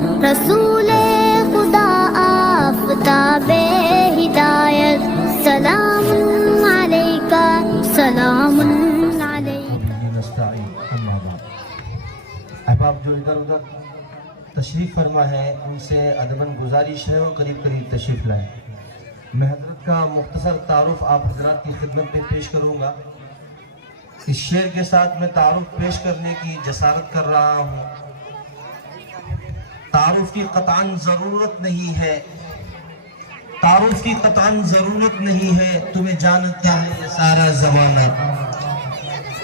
رسول خدا آفتاب ہدایت سلام علیکہ سلام علیکہ نستعین اما بعد۔ احباب جو ادھر ادھر تشریف فرما ہے ان سے ادباً گزارش ہے وہ قریب قریب تشریف لائیں۔ میں حضرت کا مختصر تعارف آپ حضرات کی خدمت میں پیش کروں گا۔ اس شعر کے ساتھ میں تعارف پیش کرنے کی جسارت کر رہا ہوں۔ تعارف کی قطعاً ضرورت نہیں ہے، تعارف کی قطعاً ضرورت نہیں ہے، تمہیں جانتا ہے یہ سارا زمانہ۔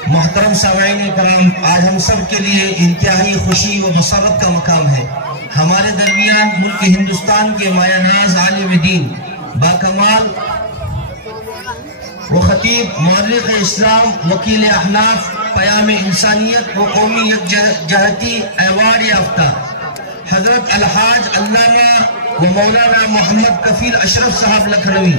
محترم سامعین کرام، آج ہم سب کے لیے انتہائی خوشی و مسرت کا مقام ہے۔ ہمارے درمیان ملک ہندوستان کے مایہ ناز عالم دین، باکمال و خطیب، مورخ اسلام، وکیل احناف، پیام انسانیت و قومی یکجہتی ایوارڈ یافتہ حضرت الحاج علامہ و مولانا محمد کفیل اشرف صاحب لکھنوی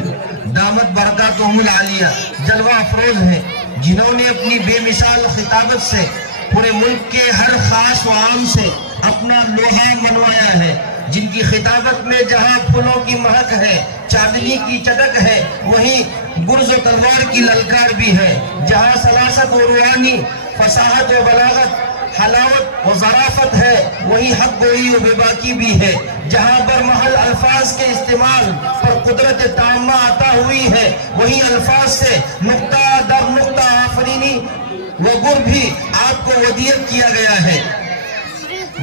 دامت برکاتہم العالیہ جلوہ افروز ہیں، جنہوں نے اپنی بے مثال خطابت سے پورے ملک کے ہر خاص و عام سے اپنا لوہا منوایا ہے، جن کی خطابت میں جہاں پھولوں کی مہک ہے، چاندنی کی چٹک ہے، وہیں گرز و تلوار کی للکار بھی ہے، جہاں سلاست و روحانی فصاحت و بلاغت، حلاوت و ظرافت ہے، وہی حق گوئی و بے باکی بھی ہے، جہاں برمحل الفاظ کے استعمال پر قدرت تامہ عطا ہوئی ہے، وہی الفاظ سے نقطہ در نقطہ آفرینی و گر بھی آپ کو ودیعت کیا گیا ہے،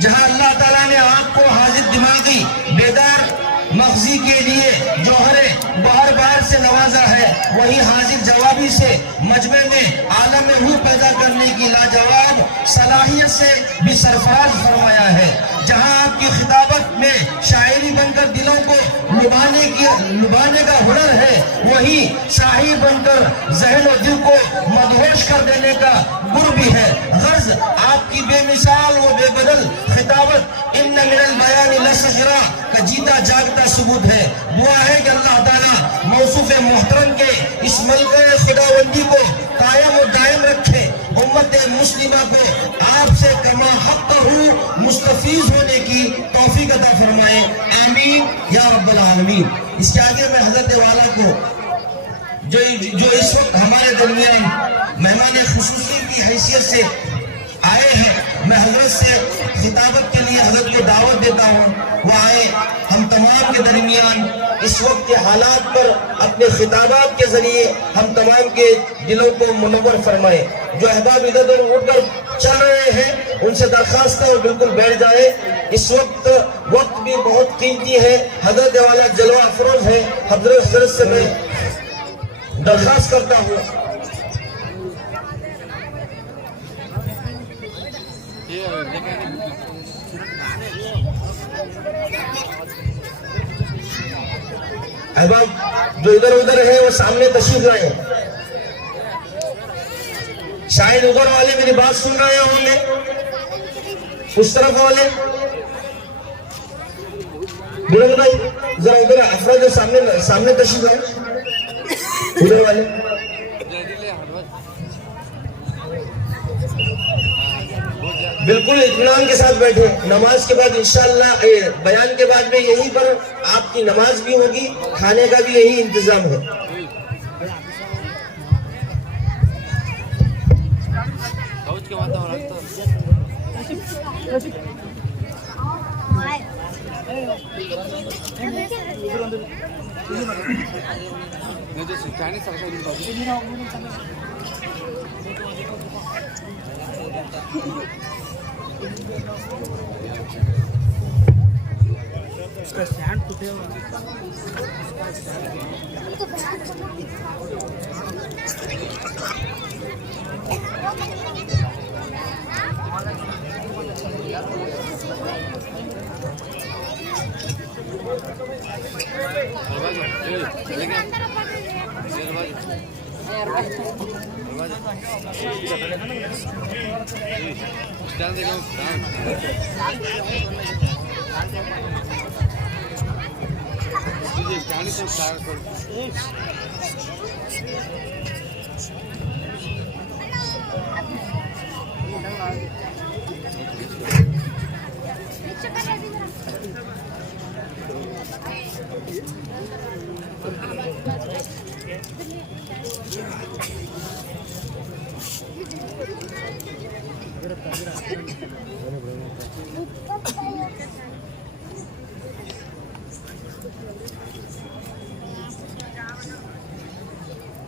جہاں اللہ تعالیٰ نے آپ کو حاضر دماغی بیدار مغزی کے لیے جوہر بہر بہر سے نوازا ہے، وہی حاضر جوابی سے مجمع میں عالم روح پیدا کرنے کی لاجواب صلاحیت سے بھی سرفراز فرمایا ہے، جہاں آپ کی خطابت میں شاعری بن کر دلوں کو لبانے کا ہنر ہے، وہی شاعر بن کر ذہن و دل کو مدہوش کر دینے کا گر بھی ہے۔ غرض آپ کی بے مثال و بے بدل خطابت ان من البیان لسحرا کا جیتا جاگتا ثبوت ہے۔ دعا ہے کہ اللہ تعالیٰ موصوف محترم کے اس ملکہ خداوندی کو قائم و دائم رکھے، امت مسلمہ کو آپ سے کما حق مستفیض ہونے کی توفیق عطا فرمائے، آمین یا رب العالمین۔ اس کے آگے میں حضرت والا کو جو اس وقت ہمارے درمیان مہمان خصوصی کی حیثیت سے آئے ہیں، میں حضرت سے خطابت کے لیے حضرت کو دعوت دیتا ہوں، وہ آئے ہم تمام کے درمیان اس وقت کے حالات پر اپنے خطابات کے ذریعے ہم تمام کے دلوں کو منور فرمائے۔ جو احباب ادھر ادھر اٹھ کر چل رہے ہیں ان سے درخواست ہے وہ بالکل بیٹھ جائے، اس وقت بھی بہت قیمتی ہے، حضرت والا جلوہ افروز ہے، حضرت سے میں درخواست کرتا ہوں۔ احباب جو ادھر ادھر ہے وہ سامنے تشریف لائیں، شاید ادھر والے میری بات سن رہے ہوں گے، اس طرف والے بلند بھائی ذرا ادھر افراد جو سامنے تشریف لائیں، ادھر والے بالکل اطمینان کے ساتھ بیٹھے۔ نماز کے بعد انشاءاللہ بیان کے بعد میں یہیں پر آپ کی نماز بھی ہوگی، کھانے کا بھی یہی انتظام ہے۔ اس کا سٹینڈ ٹوٹے ہوا Check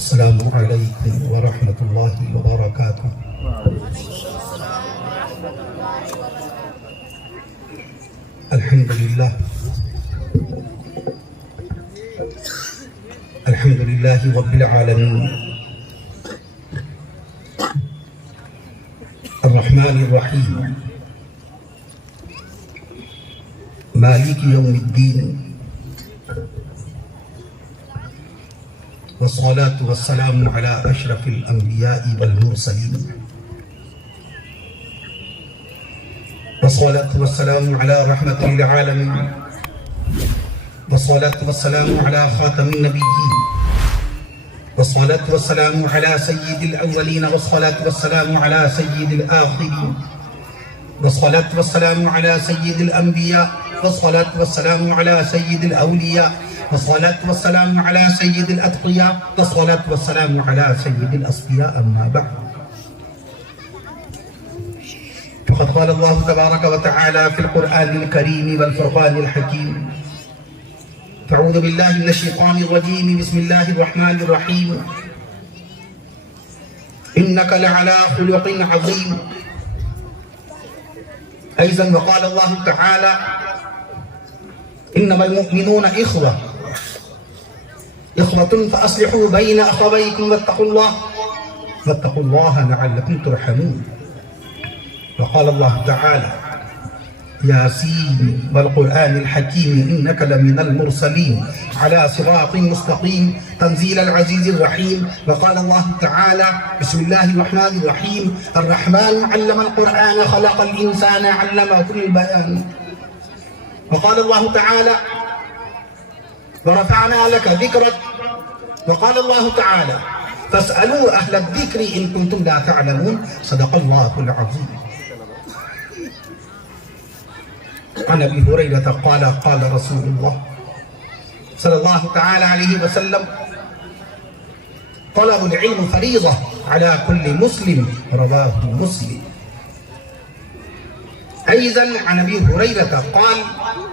السلام عليكم ورحمة الله وبركاته. الحمد لله رب العالمين الرحمن الرحيم مالك يوم الدين والصلاة والسلام على أشرف الأنبياء والمرسلين والصلاة والسلام على رحمة للعالمين والصلاة والسلام على خاتم النبيين والصلاة والسلام على سيد الأولين والصلاة والسلام على سيد الآخرين والصلاة والسلام على سيد الأنبياء والصلاة والسلام على سيد الأولياء والصلاة والسلام على سيد الأتقياء والصلاة والسلام على سيد الأصفياء. أما بعد، فقد قال الله تبارك وتعالى في القرآن الكريم والفرقان الحكيم: فأعوذ بالله من الشيطان الرجيم، بسم الله الرحمن الرحيم، إنك لعلى خلق عظيم. أيضا وقال الله تعالى: إنما المؤمنون إخوة فأصلحوا بين أخويكم واتقوا الله لعلكم ترحمون. وقال الله تعالى: ياسين والقرآن الحكيم إنك لمن المرسلين على صراط مستقيم تنزيل العزيز الرحيم. وقال الله تعالى: بسم الله الرحمن الرحيم، الرحمن علم القرآن خلق الإنسان علمه البيان. وقال الله تعالى: ورفعنا لك ذكرك. وقال الله تعالى: فاسألوا أهل الذكر إن كنتم لا تعلمون. صدق الله العظيم. عن أبي هريرة قال: قال رسول الله صلى الله تعالى عليه وسلم: طلب العلم فريضة على كل مسلم. رواه مسلم. أيضا عن أبي هريرة قال: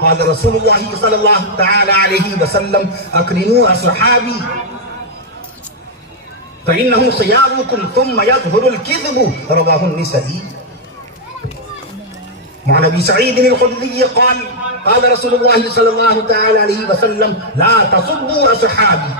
قال رسول الله صلى الله تعالى عليه وسلم: أكرموا أصحابي فإنهم خياركم ثم يظهر الكذب. رواه النسائي. وعن أبي سعيد الخدري قال: قال رسول الله صلى الله تعالى عليه وسلم: لا تصبوا أصحابي،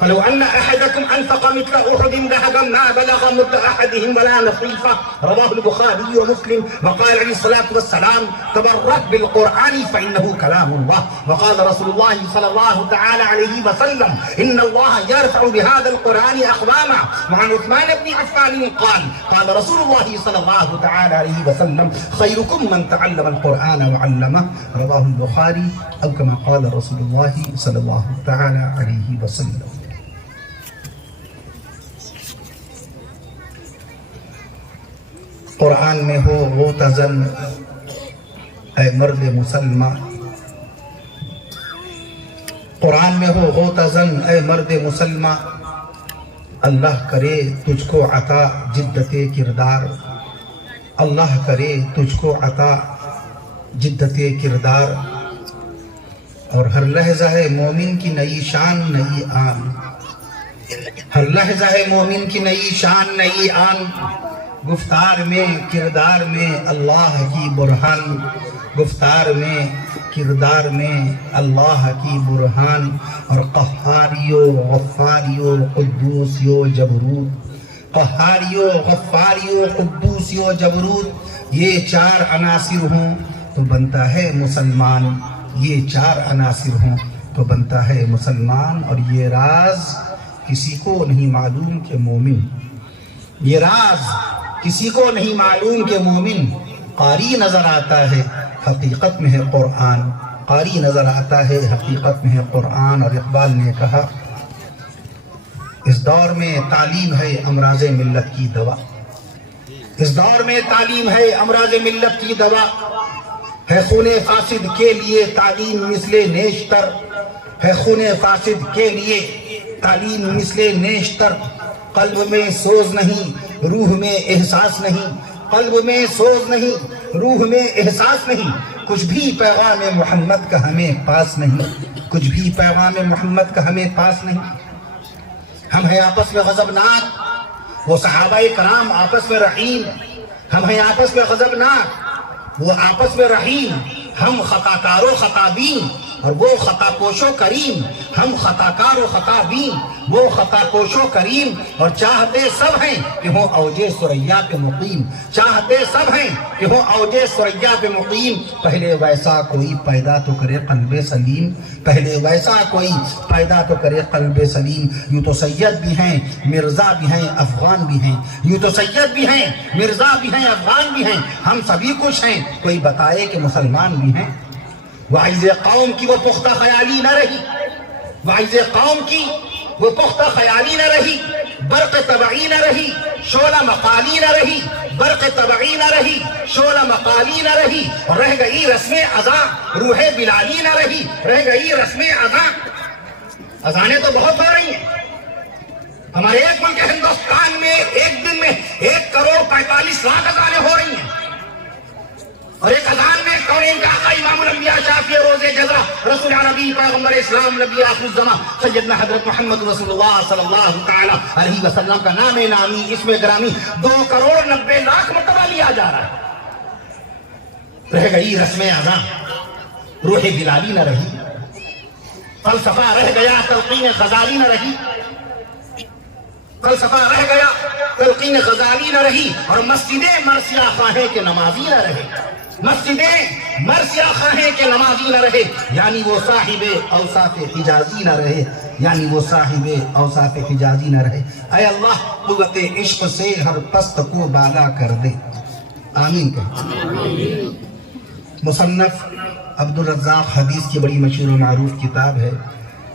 فلو أن أحدكم أنفق مثل أحد ذهبا ما بلغ مد أحدهم ولا نصيفه. رواه البخاري ومسلم. وقال عليه الصلاة والسلام: تبرك بالقرآن فإنه كلام الله. وقال رسول الله صلى الله تعالى عليه وسلم: إن الله يرفع بهذا القرآن أقواما. وعن عثمان بن عفان قال: قال رسول الله صلى الله تعالى عليه وسلم: خيركم من تعلم القرآن وعلمه. رواه البخاري، أو كما قال رسول الله صلى الله تعالى عليه وسلم. قرآن میں ہو غوطہ اے مرد مسلمہ، قرآن میں ہو غوطہ اے مرد مسلمہ، اللہ کرے تجھ کو عطا جدت کردار، اللہ کرے تجھ کو عطا جدت کردار، اور ہر لحظہ ہے مومن کی نئی شان نئی آن، ہر لحظہ ہے مومن کی نئی شان نئی آن، گفتار میں کردار میں اللہ کی برہان، گفتار میں کردار میں اللہ کی برہان، اور قہاریو غفاریو قدوسیو جبروت، قہاریو غفاریو قدوسیو جبروت، یہ چار عناصر ہوں تو بنتا ہے مسلمان، یہ چار عناصر ہوں تو بنتا ہے مسلمان، اور یہ راز کسی کو نہیں معلوم کہ مومن، یہ راز کسی کو نہیں معلوم کہ مومن قاری نظر آتا ہے، حقیقت میں ہے قرآن، قاری نظر آتا ہے، حقیقت میں ہے قرآن۔ اور اقبال نے کہا اس دور میں تعلیم ہے امراض ملت کی دوا، اس دور میں تعلیم ہے امراض ملت کی دوا، ہے خون فاسد کے لیے تعلیم مثل نیشتر، ہے خون فاسد کے لیے تعلیم مثل نیشتر، قلب میں سوز نہیں روح میں احساس نہیں، قلب میں سوز نہیں روح میں احساس نہیں، کچھ بھی پیغام محمد کا ہمیں پاس نہیں، کچھ بھی پیغام محمد کا ہمیں پاس نہیں۔ ہم ہیں آپس میں غضبناک، وہ صحابہ کرام آپس میں رحیم، ہم ہیں آپس میں غضبناک، وہ آپس میں رحیم، ہم خطا کار و خطا بین اور وہ خطا پوش و کریم، ہم خطا کار و خطا بین وہ خطا پوش و کریم، اور چاہتے سب ہیں کہ ہوں اوج ثریا پہ مقیم، چاہتے سب ہیں کہ ہوں اوج ثریا پہ مقیم۔ پہلے ویسا کوئی پیدا تو کرے قلب سلیم، پہلے ویسا کوئی پیدا تو کرے قلب سلیم۔ یوں تو سید بھی ہیں مرزا بھی ہیں افغان بھی ہیں، یوں تو سید بھی ہیں مرزا بھی ہیں افغان بھی ہیں، ہم سبھی کچھ ہیں، کوئی بتائے کہ مسلمان بھی ہیں۔ واعظ قوم کی وہ پختہ خیالی نہ رہی، واعظ قوم کی وہ پختہ خیالی نہ رہی، برق طبعی نہ رہی، شعلہ مقالی نہ رہی، برق طبعی نہ رہی، شعلہ مقالی نہ رہی، اور رہ گئی رسم اذاں روح بلالی نہ رہی، رہ گئی رسم اذاں۔ اذانیں تو بہت ہو رہی ہیں ہمارے ایک ملک ہندوستان میں، ایک دن میں 1,45,00,000 اذانیں ہو رہی ہیں، اور ایک اذان میں کونین کا آقا امام الانبیاء شافع روز جزا رسول عربی پیغمبر اسلام نبی آخر الزمان سیدنا حضرت محمد رسول اللہ صلی اللہ تعالی علیہ وسلم کا نام نامی اسم گرامی 2,90,00,000 مرتبہ لیا جا رہا ہے۔ رہ گئی رسم اذان روح بلالی نہ رہی، فلسفہ رہ گیا تلقین غزالی نہ رہی، فلسفہ رہ گیا تلقین غزالی نہ رہی، اور مسجدیں مرثیہ خواہیں کے نمازی نہ رہے، مسجدیں مرثیہ خواہیں کے نمازی نہ رہے، یعنی وہ صاحب اوصاف حجازی نہ رہے، یعنی وہ صاحب اوصاف حجازی نہ رہے۔ اے اللہ قوت عشق سے ہر پست کو بالا کر دے، آمین کہیں۔ مصنف عبدالرزاق حدیث کی بڑی مشہور و معروف کتاب ہے،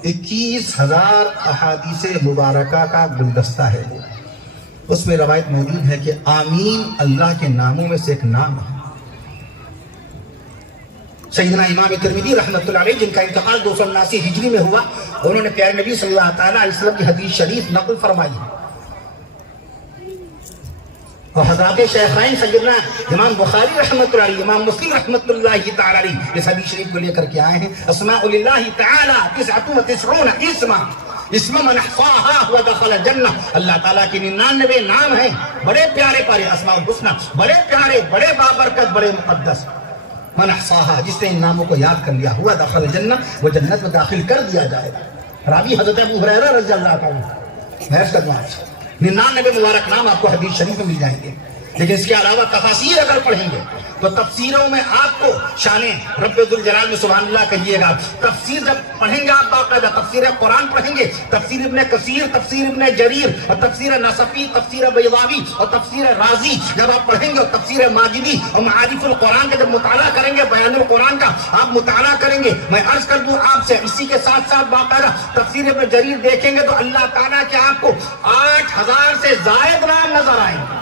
21,000 احادیث مبارکہ کا گلدستہ ہے، اس میں روایت موجود ہے کہ آمین اللہ کے ناموں میں سے ایک نام ہے۔ سیدنا امام ترمذی رحمۃ اللہ علیہ جن کا انتقال 279 ہجری میں ہوا، انہوں نے پیارے نبی صلی اللہ تعالیٰ علیہ وسلم کی حدیث شریف نقل فرمائی ہے، اور حضرات شیخین سیدنا امام بخاری رحمۃ اللہ علیہ، امام مسلم رحمۃ اللہ تعالیٰ علیہ اس حدیث شریف کو لے کر کے آئے ہیں۔ اسماء اللہ تعالیٰ 99 اسما، اسم من احصاها هو دخل الجنہ، اللہ تعالیٰ کی 99 نام ہیں، بڑے پیارے پیارے اسماء الحسنی، بڑے پیارے، بڑے بابرکت، بڑے مقدس۔ من احصاها، جس نے ان ناموں کو یاد کر لیا، ہوا دخل الجنہ، وہ جنت میں داخل کر دیا جائے گا۔ راوی حضرت ابو ہریرہ رضی اللہ تعالیٰ محض کرنا آپ سے 99 مبارک نام آپ کو حدیث شریف میں مل جائیں گے، لیکن اس کے علاوہ تفاسیر اگر پڑھیں گے تو تفسیروں میں آپ کو شان رب ذوالجلال میں سبحان اللہ کہیے گا۔ تفسیر جب پڑھیں گے آپ باقاعدہ تفسیر قرآن پڑھیں گے، تفسیر ابن کثیر، تفسیر ابن جریر، اور تفسیر نصفی، تفسیر بیضاوی اور تفسیر رازی جب آپ پڑھیں گے، اور تفسیر ماجدی اور معارف القرآن کا جب مطالعہ کریں گے، بیان القرآن کا آپ مطالعہ کریں گے، میں عرض کر دوں آپ سے اسی کے ساتھ ساتھ باقاعدہ تفسیر ابن جریر دیکھیں گے تو اللہ تعالیٰ کے آپ کو 8,000 سے زائد نام نظر آئیں گے۔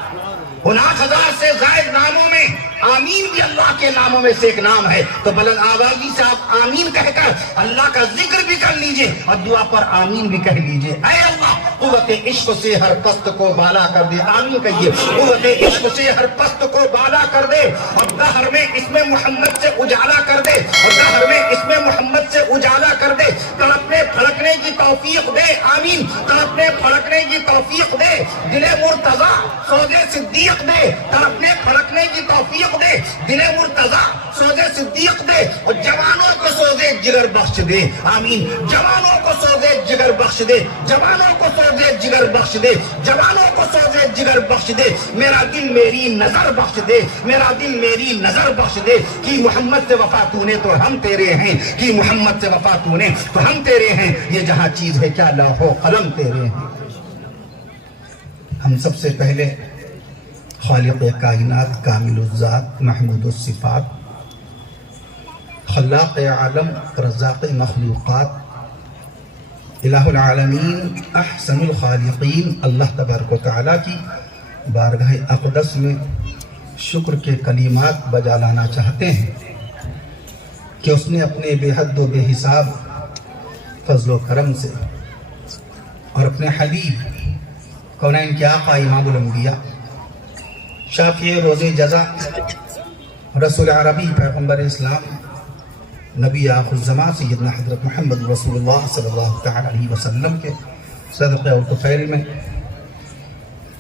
ان 8,000 سے زائد ناموں میں آمین بھی اللہ کے ناموں میں سے ایک نام ہے، تو بلند آوازی سے آپ آمین کہہ کر اللہ کا ذکر بھی کر لیجئے اور دعا پر آمین بھی کہہ لیجئے۔ اے اللہ قوت عشق سے ہر پست کو بالا کر دے، آمین کہیے۔ قوت عشق سے ہر پست کو بالا کر دے، اور دہر میں اسم محمد سے اجالا کر دے، اور دہر میں اسم محمد سے اجالا کر دے، تڑپنے پھڑکنے کی توفیق دے، آمین۔ تڑپنے پھڑکنے کی توفیق دے، دل مرتضیٰ سودے صدیق دے، تڑپنے پھڑکنے کی توفیق دے، دل مرتضیٰ سودے صدیق دے، اور جوانوں کو سودے جگر بخش دے، آمین۔ جوانوں کو سودے جگر بخش دے، جوانوں کو سوز جگر بخش دے، جوانوں کو سوز جگر بخش دے، میرا دل میری نظر بخش دے، میرا دل میری نظر بخش دے، کہ محمد سے وفا تو نے تو ہم تیرے ہیں، کہ محمد سے وفا تو نے تو ہم تیرے ہیں، یہ جہاں چیز ہے کیا لوح و قلم تیرے ہیں۔ ہم سب سے پہلے خالق کائنات کامل الذات محمود الصفات خلاق عالم رزاق مخلوقات الہ العالمین احسن الخالقین اللہ تبارک و تعالیٰ کی بارگاہ اقدس میں شکر کے کلمات بجا لانا چاہتے ہیں کہ اس نے اپنے بے حد و بے حساب فضل و کرم سے اور اپنے حبیب کونین کے آقا امام الانبیاء شافع روز جزا رسول عربی پیغمبر اسلام نبی آخر الزمان سیدنا حضرت محمد رسول اللہ صلی اللہ تعالی علیہ وسلم کے صدقہ و طفیل میں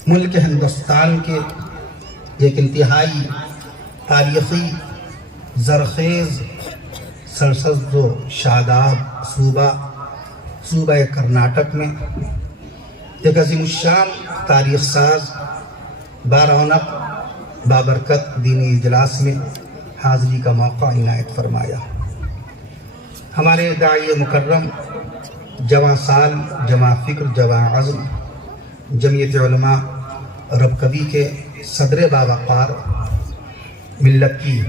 ملک ہندوستان کے ایک انتہائی تاریخی زرخیز سرسبز و شاداب صوبہ کرناٹک میں ایک عظیم الشان تاریخ ساز بارونق بابرکت دینی اجلاس میں حاضری کا موقع عنایت فرمایا۔ ہمارے داعی مکرم جواں سال جواں فکر جواں عزم جمعیت علماء رب کبھی کے صدر باوقار ملت کی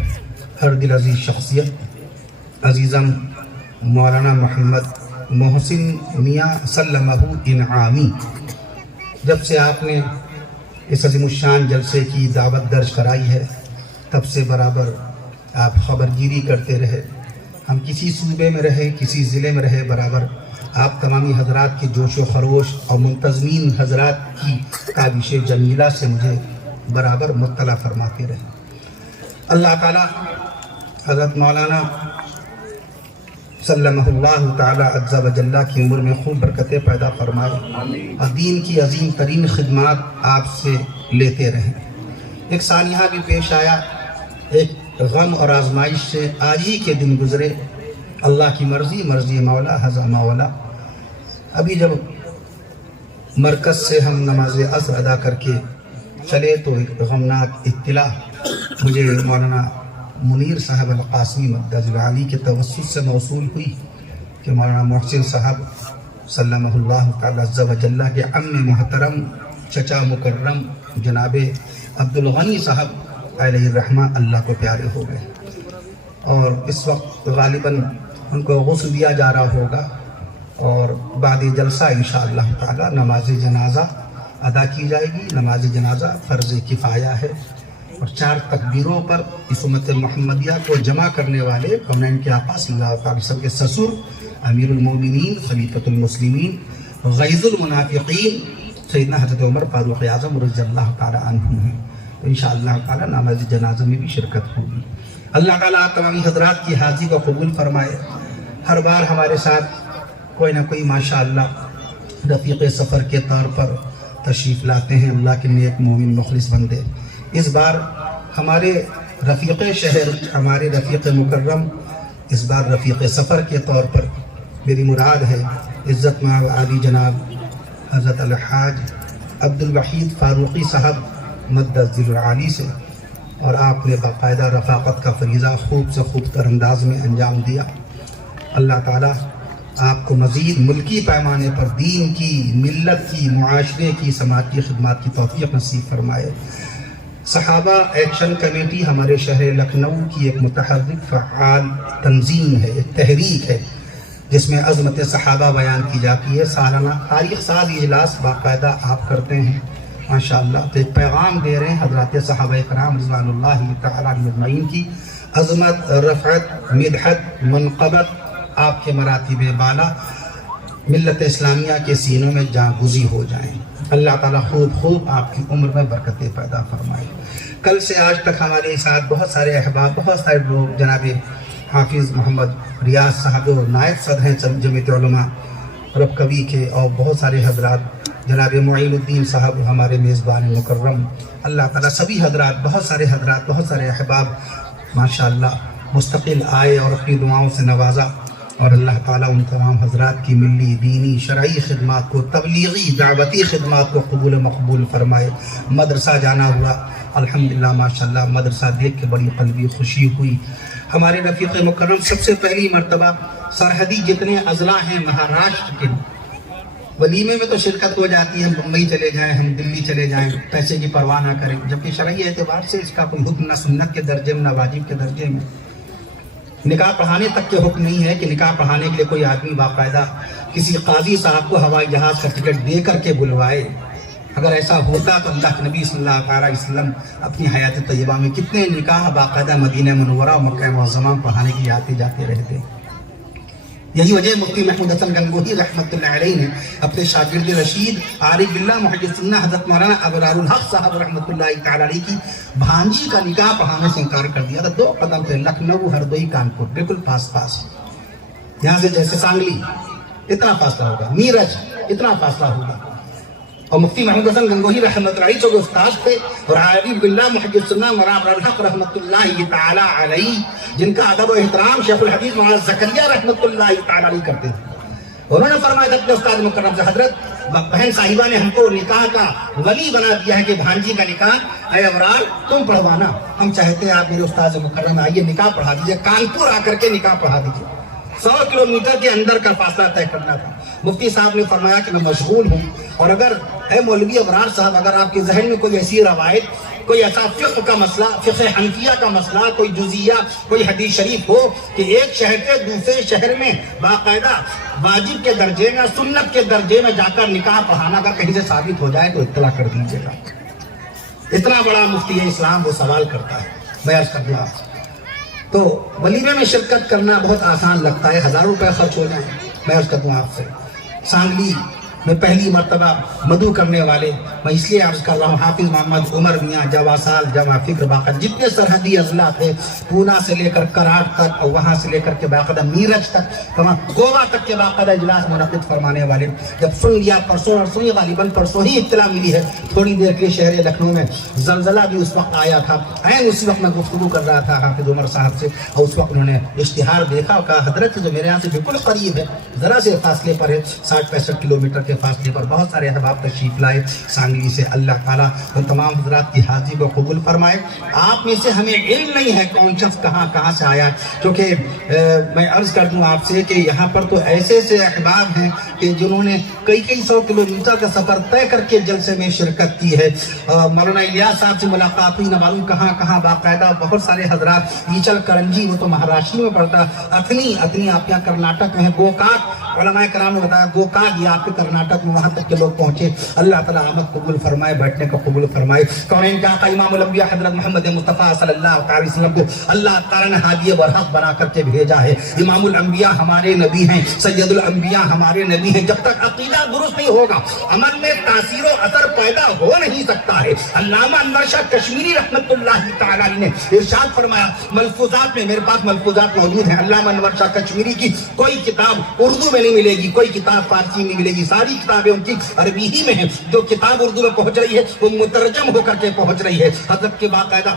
ہر دل عزیز شخصیت عزیزم مولانا محمد محسن میاں سلمہ انعامی، جب سے آپ نے اس عظیم الشان جلسے کی دعوت درج کرائی ہے تب سے برابر آپ خبرگیری کرتے رہے۔ ہم کسی صوبے میں رہے کسی ضلع میں رہے برابر آپ تمامی حضرات کے جوش و خروش اور منتظمین حضرات کی کاوش جمیلہ سے مجھے برابر مطلع فرماتے رہے۔ اللہ تعالیٰ حضرت مولانا سلمہ اللہ تعالیٰ عز و جلہ کی عمر میں خوب برکتیں پیدا فرمائے اور دین کی عظیم ترین خدمات آپ سے لیتے رہیں۔ ایک سانحہ بھی پیش آیا، ایک غم اور آزمائش سے آج ہی کے دن گزرے، اللہ کی مرضی مولا حضا مولا۔ ابھی جب مرکز سے ہم نماز عصر ادا کر کے چلے تو ایک غمناک اطلاع مجھے مولانا منیر صاحب القاسمی مقدس العالی کے توسط سے موصول ہوئی کہ مولانا محسن صاحب سلمہ اللہ تعالی عز و جلہ کے عم محترم چچا مکرم جناب عبدالغنی صاحب علیہ الرحمہ اللہ کو پیارے ہو گئے، اور اس وقت غالباً ان کو غسل دیا جا رہا ہوگا، اور بعد جلسہ انشاءاللہ تعالی نماز جنازہ ادا کی جائے گی۔ نماز جنازہ فرض کفایہ ہے، اور 4 تکبیروں پر اس امت محمدیہ کو جمع کرنے والے کونین کے آقا صلی اللہ علیہ وسلم کے سسر امیر المومنین خلیفۃ المسلمین غیظ المنافقین سیدنا حضرت عمر فاروق اعظم رضی اللہ تعالی عنہ ہیں۔ انشاءاللہ تعالی نماز جنازہ میں بھی شرکت ہوگی۔ اللہ تعالیٰ تمامی حضرات کی حاضری کو قبول فرمائے۔ ہر بار ہمارے ساتھ کوئی نہ کوئی ماشاءاللہ رفیق سفر کے طور پر تشریف لاتے ہیں اللہ کے نیک مومن مخلص بندے۔ اس بار ہمارے رفیق شہر ہمارے رفیق مکرم اس بار رفیق سفر کے طور پر میری مراد ہے عزت مآب عالی جناب حضرت الحاج عبدالوحید فاروقی صاحب مقدس ذل العالی سے، اور آپ نے باقاعدہ رفاقت کا فریضہ خوب سے خوب تر انداز میں انجام دیا۔ اللہ تعالیٰ آپ کو مزید ملکی پیمانے پر دین کی، ملت کی، معاشرے کی، سماج کی خدمات کی توفیق نصیب فرمائے۔ صحابہ ایکشن کمیٹی ہمارے شہر لکھنؤ کی ایک متحرک فعال تنظیم ہے، ایک تحریک ہے جس میں عظمت صحابہ بیان کی جاتی ہے۔ سالانہ تاریخ ساز اجلاس باقاعدہ آپ کرتے ہیں ماشاءاللہ، تو ایک پیغام دے رہے ہیں حضرات صحابہ کرام رضوان اللہ تعالی علیہم اجمعین کی عظمت، رفعت، مدحت، منقبت، آپ کے مراتب بالا ملت اسلامیہ کے سینوں میں جاں گزی ہو جائیں۔ اللہ تعالیٰ خوب آپ کی عمر میں برکتیں پیدا فرمائے۔ کل سے آج تک ہمارے ساتھ بہت سارے احباب، بہت سارے لوگ، جناب حافظ محمد ریاض صاحب جو نائب صدر ہیں جمعیت علماء رب کبھی کے، اور بہت سارے حضرات، جناب معین الدین صاحب ہمارے میزبان مکرم، اللہ تعالیٰ سبھی حضرات، بہت سارے احباب ماشاءاللہ مستقل آئے اور اپنی دعاؤں سے نوازا۔ اور اللہ تعالیٰ ان تمام حضرات کی ملی دینی شرعی خدمات کو، تبلیغی دعوتی خدمات کو قبول مقبول فرمائے۔ مدرسہ جانا ہوا، الحمدللہ ماشاءاللہ مدرسہ دیکھ کے بڑی قلبی خوشی ہوئی۔ ہمارے رفیق مکرم سب سے پہلی مرتبہ سرحدی جتنے اضلاع ہیں مہاراشٹر کے، ولیمے میں تو شرکت ہو جاتی ہے، ہم ممبئی چلے جائیں، ہم دلی چلے جائیں، پیسے کی پرواہ نہ کریں، جبکہ شرعی اعتبار سے اس کا کوئی حکم نہ سنت کے درجے میں نہ واجب کے درجے میں۔ نکاح پڑھانے تک کے حکم نہیں ہے کہ نکاح پڑھانے کے لیے کوئی آدمی باقاعدہ کسی قاضی صاحب کو ہوائی جہاز کا ٹکٹ دے کر کے بلوائے۔ اگر ایسا ہوتا تو اللہ کے نبی صلی اللہ علیہ وسلم اپنی حیات طیبہ میں کتنے نکاح باقاعدہ مدینہ منورہ اور مکہ معظمہ پڑھانے کے لیے آتے جاتے رہتے۔ یہی وجہ مفتی محمود حسن گنگوہی رحمۃ اللہ علیہ نے اپنے شاگرد رشید عارف باللہ محدث سنہ حضرت مولانا ابرار الحق صاحب رحمۃ اللہ تعالی علیہ کی بھانجی کا نکاح پڑھانے سے انکار کر دیا تھا۔ 2 قدم تھے، لکھنؤ، ہردوئی، کانپور، بالکل پاس پاس، یہاں سے جیسے سانگلی اتنا فاصلہ ہوگا، میرج اتنا فاصلہ ہوگا۔ اور مفتی محمود حسن گنگوہی رحمۃ اللہ علیہ جو استاد تھے، اور عارف باللہ محدث سنہ مولانا ابرار الحق رحمۃ اللہ تعالی علیہ جن کا ادب و احترام شیخ الحدیث مولانا زکریا رحمۃ اللہ تعالی علیہ کرتے تھے، انہوں نے فرمایا تھا اپنے استاد مکرم سے، حضرت بہن صاحبہ نے ہم کو نکاح کا ولی بنا دیا ہے کہ بھانجی کا نکاح اے ابرار تم پڑھوانا، ہم چاہتے ہیں آپ میرے استاد مکرم آئیے نکاح پڑھا دیجیے، کانپور آ کر کے نکاح پڑھا دیجیے۔ 100 کلومیٹر کے اندر کا فاصلہ طے کرنا تھا۔ مفتی صاحب نے فرمایا کہ میں مشغول ہوں، اور اگر اے مولوی ابرار صاحب اگر آپ کے ذہن میں کوئی ایسی روایت، کوئی ایسا فقہ کا مسئلہ، فقہ حنفیہ کا مسئلہ، کوئی جزیہ، کوئی حدیث شریف ہو کہ ایک شہر سے دوسرے شہر میں باقاعدہ واجب کے درجے میں، سنت کے درجے میں جا کر نکاح پڑھانا اگر کہیں سے ثابت ہو جائے تو اطلاع کر دیجیے گا۔ اتنا بڑا مفتی اسلام وہ سوال کرتا ہے۔ میں عرض کر دوں آپ سے، تو ولیمے میں شرکت کرنا بہت آسان لگتا ہے، 1000 روپے خرچ ہو جائیں۔ میں عرض کر دوں آپ سے، سانگلی میں پہلی مرتبہ مدعو کرنے والے، میں اس لیے عرض کر رہا ہوں، حافظ محمد عمر میاں، جواسال، جمع فکر، باقاعدہ جتنے سرحدی اضلاع تھے، پونا سے لے کر کراڑ تک، اور وہاں سے لے کر کے باقاعدہ میرج تک، گوا تک کے باقاعدہ اجلاس منعقد فرمانے والے، جب سن لیا پرسوں اور سنی غالباً پرسوں ہی اطلاع ملی ہے، تھوڑی دیر کے شہر لکھنؤ میں زلزلہ بھی اس وقت آیا تھا، اسی وقت میں گفتگو کر رہا تھا حافظ عمر صاحب سے، اور اس وقت انہوں نے اشتہار دیکھا اور کہا حضرت جو میرے یہاں سے بالکل قریب ہے، ذرا سے فاصلے پر ہے، 60-65 کلومیٹر کے فاصلے پر، بہت سارے احباب تشریف لائے سانگلی سے۔ اللہ تعالیٰ ان تمام حضرات کی حاضری کو قبول فرمائے۔ آپ میں سے ہمیں علم نہیں ہے کون شخص کہاں سے آیا، کیونکہ میں عرض کر دوں آپ سے کہ یہاں پر تو ایسے احباب ہیں کہ جنہوں نے کئی 100 کلومیٹر کا سفر طے کر کے جلسے میں شرکت کی ہے۔ مولانا الیاس صاحب سے ملاقات ہوئی، نہ معلوم کہاں باقاعدہ بہت سارے حضرات، ایچل کرنجی وہ تو مہاراشٹر میں پڑتا، اتنی آپ یہاں کرناٹک میں ہے، گوکاک، علماء کرام نے بتایا گوکاک یہ آپ کے کرناٹک میں، وہاں تک کے لوگ پہنچے۔ اللہ تعالیٰ آمد قبول فرمائے، بیٹھنے کو قبول فرمائے۔ کونین کے آقا امام الانبیاء حضرت محمد مصطفیٰ صلی اللہ علیہ وسلم کو اللہ تعالیٰ نے ہادی برحق بنا کر کے بھیجا ہے۔ امام الانبیاء ہمارے نبی ہیں، سید الانبیاء ہمارے نبی ہیں۔ جب تک عقیدہ درست نہیں ہوگا، عمل میں تاثیر و اثر پیدا ہو نہیں سکتا ہے۔ علامہ انور شاہ کشمیری رحمۃ اللہ تعالیٰ نے ارشاد فرمایا، ملفوظات میں، میرے پاس ملفوظات موجود ہیں، علامہ انور شاہ کشمیری کی کوئی کتاب اردو میں نہیں ملے گی، کوئی کتاب فارسی میں ملے گی، ساری کتابیں ان کی عربی ہی میں ہیں۔ جو کتاب اردو میں پہنچ رہی ہے وہ مترجم ہو کر کے پہنچ رہی ہے۔ حضرت کے باقاعدہ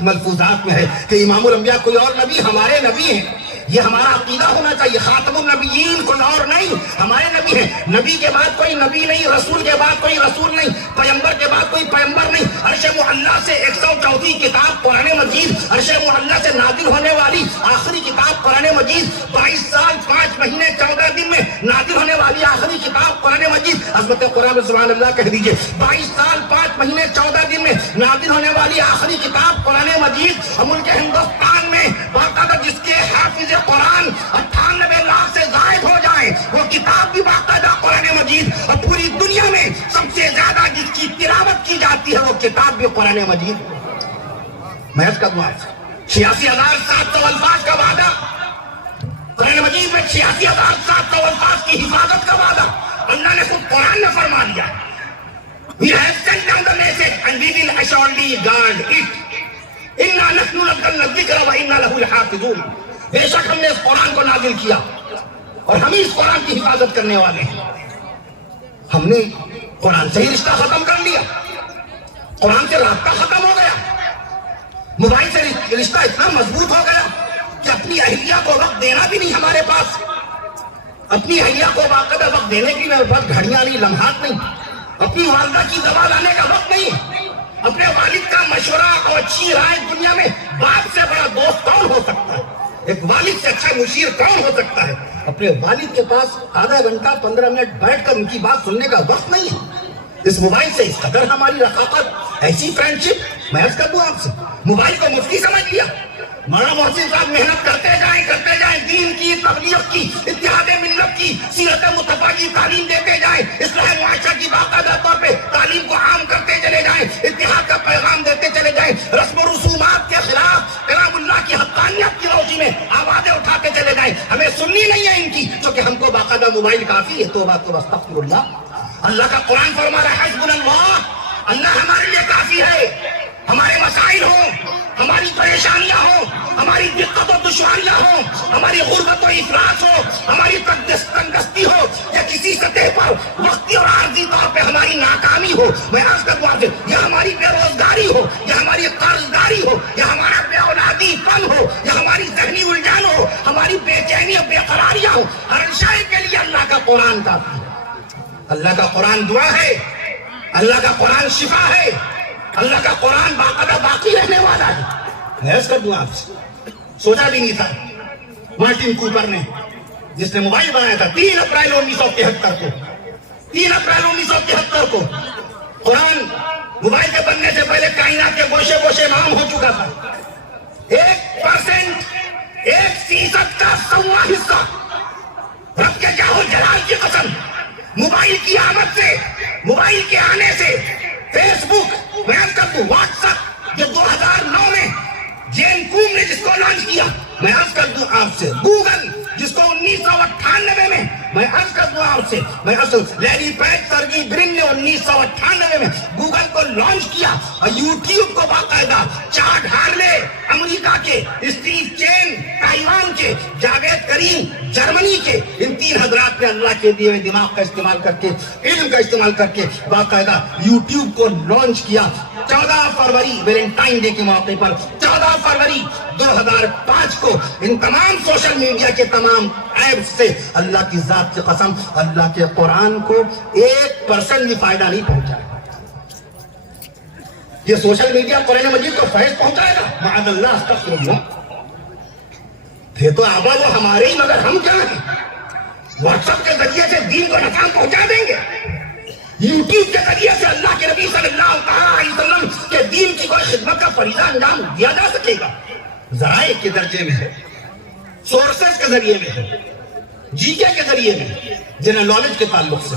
ملفوظات میں ہے کہ امام الانبیاء کوئی اور نبی ہمارے نبی ہیں، یہ ہمارا عقیدہ ہونا چاہیے۔ خاتم النبیین کوئی اور نہیں، ہمارے نبی ہیں۔ نبی کے بعد کوئی نبی نہیں، رسول کے بعد کوئی رسول نہیں، پیغمبر کے بعد کوئی پیغمبر نہیں۔ عرش معلیٰ سے 114 کتاب قرآن مجید، عرش معلیٰ سے نازل ہونے والی آخری کتاب قرآن مجید، 22 سال 5 مہینے 14 دن میں نازل ہونے والی آخری کتاب قرآن مجید۔ عظمت قرآن میں سبحان اللہ کہہ دیجئے، 22 سال 5 مہینے 14 دن میں نازل ہونے والی آخری کتاب قرآن مجید۔ ہم ملک ہندوستان میں باقاعدہ جس کے حافظ قرآن 98 لاکھ سے زائد ہو جائیں، وہ کتاب بھی باقاعدہ قرآن مجید، اور پوری دنیا میں سب سے زیادہ جس کی تلاوت کی جاتی ہے وہ کتاب بھی قرآن مجید۔ میں عرض کروں آپ سے، 86,700 الفاظ کا وعدہ قرآن مجید میں، 86,700 الفاظ کی حفاظت کا وعدہ اللہ نے خود قرآن میں فرما دیا۔ We have sent down the message and we will assuredly guard it. إِنَّا نَحْنُ نَزَّلْنَا الذِّكْرَ وَإِنَّا لَهُ لَحَافِظُونَ۔ بے شک ہم نے اس قرآن کو نازل کیا اور ہم ہی اس قرآن کی حفاظت کرنے والے ہیں۔ ہم نے قرآن سے ہی رشتہ ختم کر لیا، قرآن سے رابطہ ختم ہو گیا، موبائل سے رشتہ اتنا مضبوط ہو گیا کہ اپنی اہلیہ کو وقت دینا بھی نہیں ہمارے پاس. اپنی اہلیہ کو باقاعدہ وقت دینے کی بس گھڑیاں نہیں، لمحات نہیں. اپنی والدہ کی دوا لانے کا وقت نہیں. اپنے والد کا مشورہ اور اچھی رائے دنیا میں باپ سے بڑا دوست کون ہو سکتا ہے؟ ایک والد سے اچھا مشیر کون ہو سکتا ہے؟ اپنے والد کے پاس آدھا گھنٹہ 15 منٹ بیٹھ کر ان کی بات سننے کا وقت نہیں ہے. اس موبائل سے اس قدر ہماری رفاقت، ایسی فرینڈشپ. میں عرض کر دوں آپ سے، موبائل کو مفتی سمجھ لیا. مولانا محسن صاحب محنت کرتے جائیں دین کی، تبلیغ کی، اتحاد ملت کی، سیرت مصطفیٰ کی تعلیم دیتے جائیں، اصلاح معاشرہ کی باقاعدہ طور پہ تعلیم کو عام کرتے چلے جائیں، اتحاد کا پیغام دیتے چلے جائیں، رسم و رسومات کے خلاف کلام اللہ کی حقانیت کی روشنی میں آوازیں اٹھاتے چلے جائیں. ہمیں سننی نہیں ہے ان کی، کیونکہ ہم کو باقاعدہ موبائل کافی ہے. توبہ توبہ استغفر اللہ. اللہ کا قرآن فرما رہا ہے حسبنا اللہ، اللہ ہمارے لیے کافی ہے. ہمارے مسائل ہوں، ہماری پریشانیاں ہوں، ہماری دقت و دشواریاں ہوں، ہماری غربت و افلاس ہو، ہماری تنگستی ہو، یا کسی سطح پر وقتی اور عارضی طور پہ ہماری ناکامی ہو، میں عرض کروں آپ سے، یا ہماری بے روزگاری ہو، یا ہماری قرض داری ہو، یا ہمارا بے اولادی پن ہو، یا ہماری ذہنی الجھن ہو، ہماری بے چینی اور بے قراریاں ہو، ہر شے کے لیے اللہ کا قرآن کافی ہے. اللہ کا قرآن دعا ہے، اللہ کا قرآن شفا ہے، اللہ کا قرآن باقاعدہ باقی رہنے والا ہے. میں عرض کر دوں آپ سے، سوچا بھی نہیں تھا مارٹن کوپر نے، جس نے موبائل بنایا تھا 3 اپریل 1973 کو قرآن موبائل کے بننے سے پہلے کائنات کے گوشے گوشے معلوم ہو چکا تھا. 1% 1% کا 1.25 حصہ، رب کے جاہو جلال کی قسم، موبائل کی آمد سے، موبائل کے آنے سے، فیس بک، میں عرض کر دوں واٹس ایپ، جو 2009 میں جین کوم نے جس کو لانچ کیا، میں عرض کر دوں آپ سے، گوگل جس کو 1998 میں، میں عرض کر دوں آپ سے، لیری پیج سرگی برن نے 1998 میں گوگل کو لانچ کیا، اور یوٹیوب کو باقاعدہ چاڈ ہارلے امریکہ کے، اسٹیو چین تائیوان کے، جاوید کریم جرمنی کے، ان 3 حضرات نے اللہ کے دیے ہوئے دماغ کا استعمال کر کے، علم کا استعمال کر کے باقاعدہ یوٹیوب کو لانچ کیا. 14 فروری ویلنٹائن ڈے کے موقع پر 14 فروری 2005 کو ان تمام سوشل میڈیا کے تمام ایپس سے اللہ کی ذات کی قسم، اللہ کے قرآن کو 1% بھی فائدہ نہیں پہنچا. یہ سوشل میڈیا قرآن مجید کو فیض پہنچائے گا؟ معاذ اللہ، استغفر اللہ. تھے تو آبا وہ ہمارے ہی، مگر ہم کیا ہیں؟ واٹس ایپ کے ذریعے سے دین کو نقصان پہنچا دیں گے. یوٹیوب کے ذریعے سے اللہ کے نبی صلی اللہ علیہ وسلم کے دین کی کوئی خدمت کا فریضہ انجام دیا جا سکے گا؟ ذرائع کے درجے میں ہے، سورسز کے ذریعے میں ہے، جی کے ذریعے میں، جنرل نالج کے تعلق سے.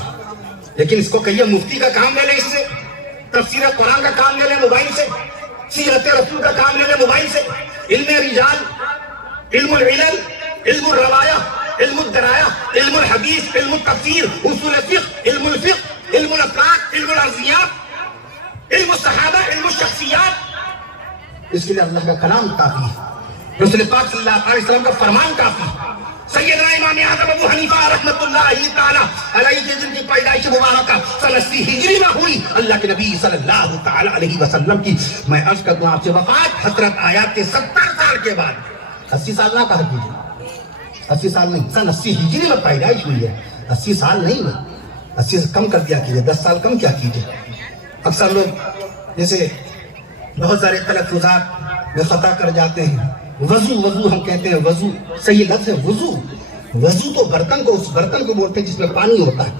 لیکن اس کو کہیے مفتی کا کام لے لیں، اس سے تفسیر قرآن کا کام لے لیں موبائل سے، سیرت رسول کا کام لے لیں موبائل سے، علم رجال، علم العلل، علم الروایہ، علم الدرایہ، علم الحدیث، علم التفسیر، اصول فقہ، علم الفقہ، علم الافلاق، علم الارضیات، علم الصحابہ، علم الشخصیات. اس کے لیے اللہ کا کلام کافی ہے، رسول پاک صلی اللہ علیہ وسلم کا فرمان کافی ہے. سیدنا امام اعظم ابو حنیفہ رحمۃ اللہ تعالی علیہ کے جن کی پیدائش مبارکہ سن 80 ہجری میں ہوئی، اللہ کے نبی صلی اللہ تعالی علیہ وسلم کی میں عرض کر دوں آپ سے وفات حضرت آیات کے 70 سال کے بعد. 80 سال نہ کہا کیجیے، 80 سال نہیں، سن 80 ہجری میں پیدائش ہوئی ہے، 80 سال نہیں ہوئی. 80 سے کم کر دیا کیجیے، 10 سال کم کیا کیجیے. اکثر لوگ جیسے بہت سارے تلفظات میں خطا کر جاتے ہیں. وضو ہم کہتے ہیں، وضو صحیح لفظ ہے وضو. وضو تو برتن کو، اس برتن کو بولتے ہیں جس میں پانی ہوتا ہے.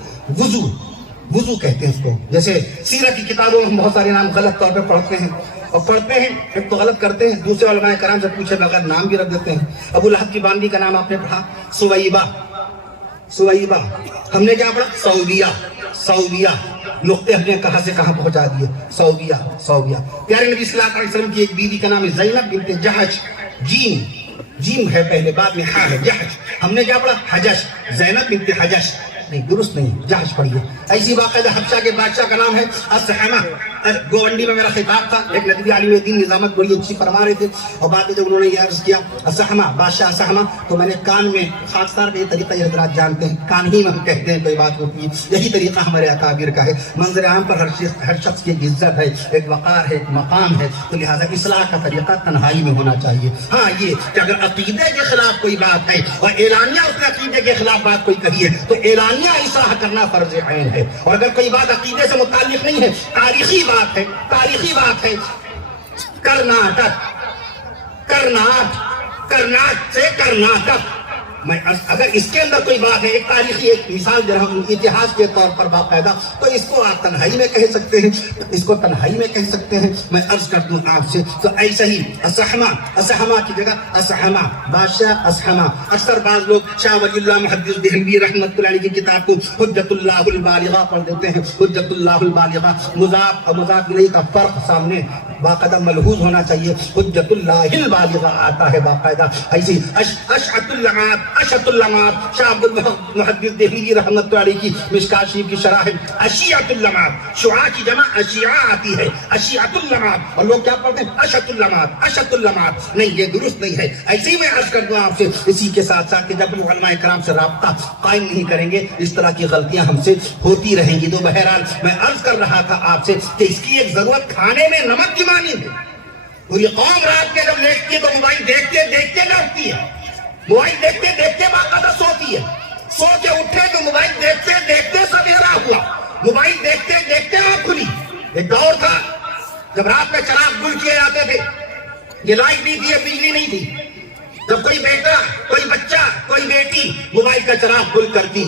وضو کہتے ہیں اس کو. جیسے سیرت کی کتابوں میں بہت سارے نام غلط طور پہ پڑھتے ہیں، اور پڑھتے ہیں ایک تو غلط کرتے ہیں، دوسرے علماء کرام سے پوچھے بغیر نام بھی رکھ دیتے ہیں. ابو لہب کی باندی کا نام آپ نے پڑھا سویبہ. ہم نے کیا پڑھا؟ سعودیہ. نقطے ہم نے کہاں سے کہاں پہنچا دیے. سعودیہ. پیارے نبی صلی اللہ علیہ وسلم کی ایک بیوی کا نام ہے زینب بنت جحش. جیم ہے پہلے، بعد میں ہاں ہے، جحش. ہم نے کیا پڑھا؟ حجش. زینب بنت حجش نہیں، درست نہیں، جحش پڑھیے. ایسی باقاعدہ حبشہ کے بادشاہ کا نام ہے اسحمہ. گوونڈی میں میرا خطاب تھا، ایک ندوی عالم دین نظامت بڑی اچھی فرما رہے تھے، اور بعد میں جب انہوں نے یہ عرض کیا اسحمہ بادشاہ اسحمہ، تو میں نے کان میں، خاکسار کا یہ طریقہ یہ حضرات جانتے ہیں، کان ہی میں ہم کہتے ہیں کوئی بات ہوتی ہے، یہی طریقہ ہمارے اکابر کا ہے۔ منظر عام پر ہر شخص کی ایک عزت ہے، ایک وقار ہے، ایک مقام ہے، تو لہٰذا اصلاح کا طریقہ تنہائی میں ہونا چاہیے۔ ہاں یہ کہ اگر عقیدے کے خلاف کوئی بات ہے اور اعلانیہ اس نے عقیدے کے خلاف بات کوئی کہی ہے تو اعلانیہ اصلاح کرنا فرض عین ہے، اور اگر کوئی بات عقیدے سے متعلق نہیں ہے، تاریخی بات ہے، تاریخی بات ہے، کرناٹک سے کرناٹک، میں اگر اس کے اندر کوئی بات ہے، ایک تاریخی ایک مثال دے رہا ہوں اتہاس کے طور پر باقاعدہ، تو اس کو آپ تنہائی میں کہہ سکتے ہیں، اس کو تنہائی میں کہہ سکتے ہیں۔ میں عرض کر دوں آپ سے، تو ایسا ہی اسحمہ کی جگہ اسحمہ، بادشاہ اسحمہ، اکثر بعض لوگ شاہ ولی اللہ محدث دہلوی رحمۃ اللہ علیہ کی کتاب کو حجت اللہ البالغہ پڑھ دیتے ہیں۔ حجت اللہ البالغہ، مضاف اور مضاف الیہ کا فرق سامنے باقاعدہ ملحوظ ہونا چاہیے۔ حجت اللہ البالغہ آتا ہے باقاعدہ، ایسی اشعت اللمعات شاہ عبد المحدث دہلوی رحمۃ اللہ علیہ کی مشکات شریف کی شرح ہے، اشیعۃ اللمعات، شعاع کی جمع اشیعہ آتی ہے، اشیعۃ اللمعات، اور لوگ کیا پڑھتے ہیں اشعت اللمعات، اشعت اللمعات، نہیں یہ درست نہیں ہے۔ ایسے ہی میں عرض کر دوں آپ سے، اسی کے ساتھ ساتھ کہ جب ہم علماء کرام سے رابطہ قائم نہیں کریں گے اس طرح کی غلطیاں ہم سے ہوتی رہیں گی۔ تو بہرحال میں عرض کر رہا تھا آپ سے کہ اس کی ایک ضرورت کھانے میں نمک کی مانند ہے۔ پوری قوم رات میں جب لیٹتی ہے تو موبائل دیکھتے دیکھتے لوٹتی ہے، موبائل دیکھتے دیکھتے باقاعدہ سوتی ہے، سو کے اٹھے تو موبائل دیکھتے دیکھتے سویرا ہوا، موبائل دیکھتے دیکھتے آنکھ کھلی۔ ایک دور تھا جب رات میں چراغ گل کیے جاتے تھے، یہ لائٹ نہیں تھی، بجلی نہیں تھی، جب کوئی بیٹا، کوئی بچہ، کوئی بیٹی موبائل کا چراغ گل کرتی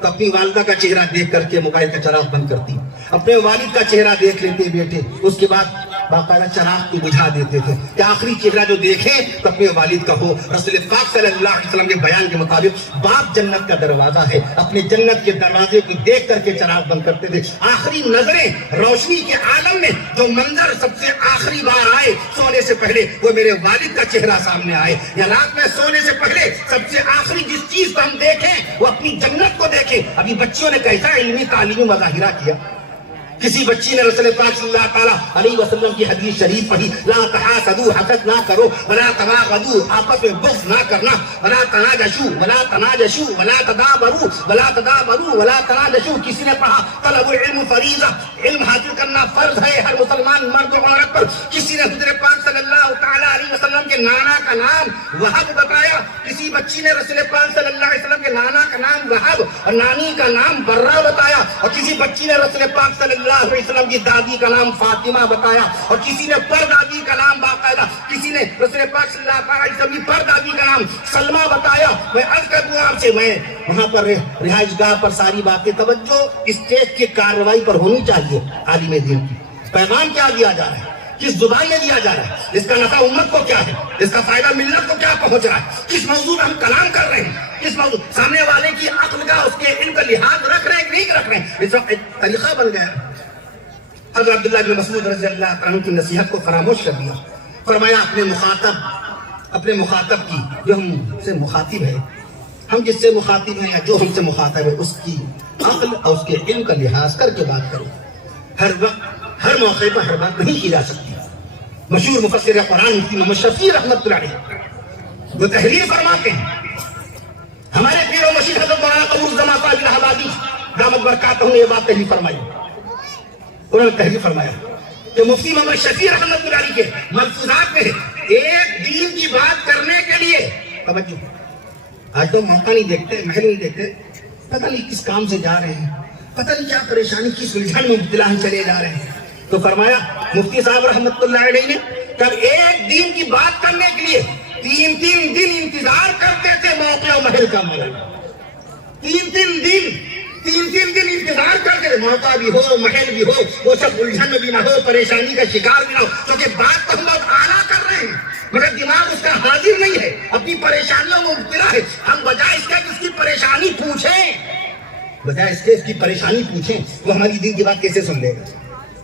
تو اپنی والدہ کا چہرہ دیکھ کر کے موبائل کا چراغ بند کرتی، اپنے والد کا چہرہ دیکھ لیتے بیٹے، اس کے بعد باقاعدہ چراغ کو بجھا دیتے تھے کہ آخری چہرہ جو دیکھیں تو اپنے والد کا ہو۔ رسول پاک صلی اللہ علیہ وسلم کے بیان کے مطابق باپ جنت کا دروازہ ہے، اپنے جنت کے دروازے کو دیکھ کر کے چراغ بند کرتے تھے۔ آخری نظریں روشنی کے عالم میں جو منظر سب سے آخری بار آئے سونے سے پہلے، وہ میرے والد کا چہرہ سامنے آئے، یا رات میں سونے سے پہلے سب سے آخری جس چیز کو ہم دیکھیں وہ اپنی جنت کو دیکھیں۔ ابھی بچیوں نے کیسا علمی تعلیمی مظاہرہ کیا، کسی بچی نے رسول پاک صلی اللہ تعالیٰ علیہ وسلم کی حدیث شریف پڑھی، لا تحاسدوا، حسد نہ کرو، ولا تباغضوا، آپس میں بغض نہ کرنا، ولا تناجشوا، ولا تناجشوا، ولا تدابروا، ولا تدابروا، ولا تناجشوا۔ کسی نے پڑھا طلب العلم فریضہ، علم حاصل کرنا فرض ہے ہر مسلمان مرد و عورت پر۔ کسی نے حضرت پاک صلی اللہ تعالیٰ علیہ وسلم کے نانا کا نام وہب بتایا، کسی بچی نے رسول پاک صلی اللہ علیہ وسلم کے نانا کا نام وہب اور نانی کا نام برہ بتایا، اور کسی بچی نے رسول پاک صلی اللہ علیہ وسلم کی دادی کا نام فاطمہ بتایا، اور کسی نے پردادی کا نام باقاعدہ، کسی نے رسول پاک صلی اللہ علیہ وسلم کی پردادی کا نام سلمہ بتایا۔ میں عرض کر دوں آپ سے، میں وہاں پر رہائش گاہ پر ساری باتیں، توجہ اسٹیج کی کارروائی پر ہونی چاہیے۔ عالم دین کی پیغام کیا دیا جا رہا ہے، کس زبان میں دیا جا رہا ہے، اس کا نفع امت کو کیا ہے، اس کا فائدہ ملت کو کیا پہنچ رہا ہے، کس موضوع میں ہم کلام کر رہے ہیں، کس موضوع، سامنے والے کی عقل کا، اس کے علم کا لحاظ رکھ رہے ہیں کہ نہیں رکھ رہے ہیں۔ اس وقت ایک طریقہ بن گیا ہے۔ حضرت عبداللہ بن مسعود رضی اللہ عنہ کی نصیحت کو فراموش کر دیا، فرمایا اپنے مخاطب کی، جو ہم سے مخاطب ہے، ہم جس سے مخاطب ہیں یا جو ہم سے مخاطب ہے، اس کی عقل اور اس کے علم کا لحاظ کر کے بات کرو۔ ہر وقت ہر موقع پر ہر بات نہیں کی جا سکتی۔ مشہور مفسر قرآن مفتی محمد شفیع رحمۃ اللہ علیہ وہ تحریر فرماتے ہیں، ہمارے پیر و مشیر حضرت مولانا قمرالزمان صاحب الہٰبادی دامت برکاتہ نے یہ بات تحریر فرمائی۔ انہوں نے تحریر فرمایا کہ مفتی محمد شفیع رحمۃ اللہ علیہ کے ملفوظات میں ایک دین کی بات کرنے کے لیے، توجہ، آج تو موقع نہیں دیکھتے، محل نہیں دیکھتے، پتہ نہیں کس کام سے جا رہے ہیں، پتہ نہیں کیا پریشانی، کس الجھن میں مبتلا چلے جا رہے ہیں۔ تو فرمایا مفتی صاحب رحمۃ اللہ علیہ نے کب ایک دین کی بات کرنے کے لیے 3 دن انتظار کرتے تھے موقع و محل کا مگر، 3 دن انتظار کرتے تھے، موقع بھی ہو محل بھی ہو، وہ سب الجھن بھی نہ ہو، پریشانی کا شکار بھی نہ ہو، کیونکہ بات تو ہم بہت اعلیٰ کر رہے ہیں مگر دماغ اس کا حاضر نہیں ہے، اپنی پریشانیوں میں مبتلا ہے۔ ہم بجائے اس کے کہ اس کی پریشانی پوچھیں، وہ ہماری دین کی بات کیسے سن لے گا؟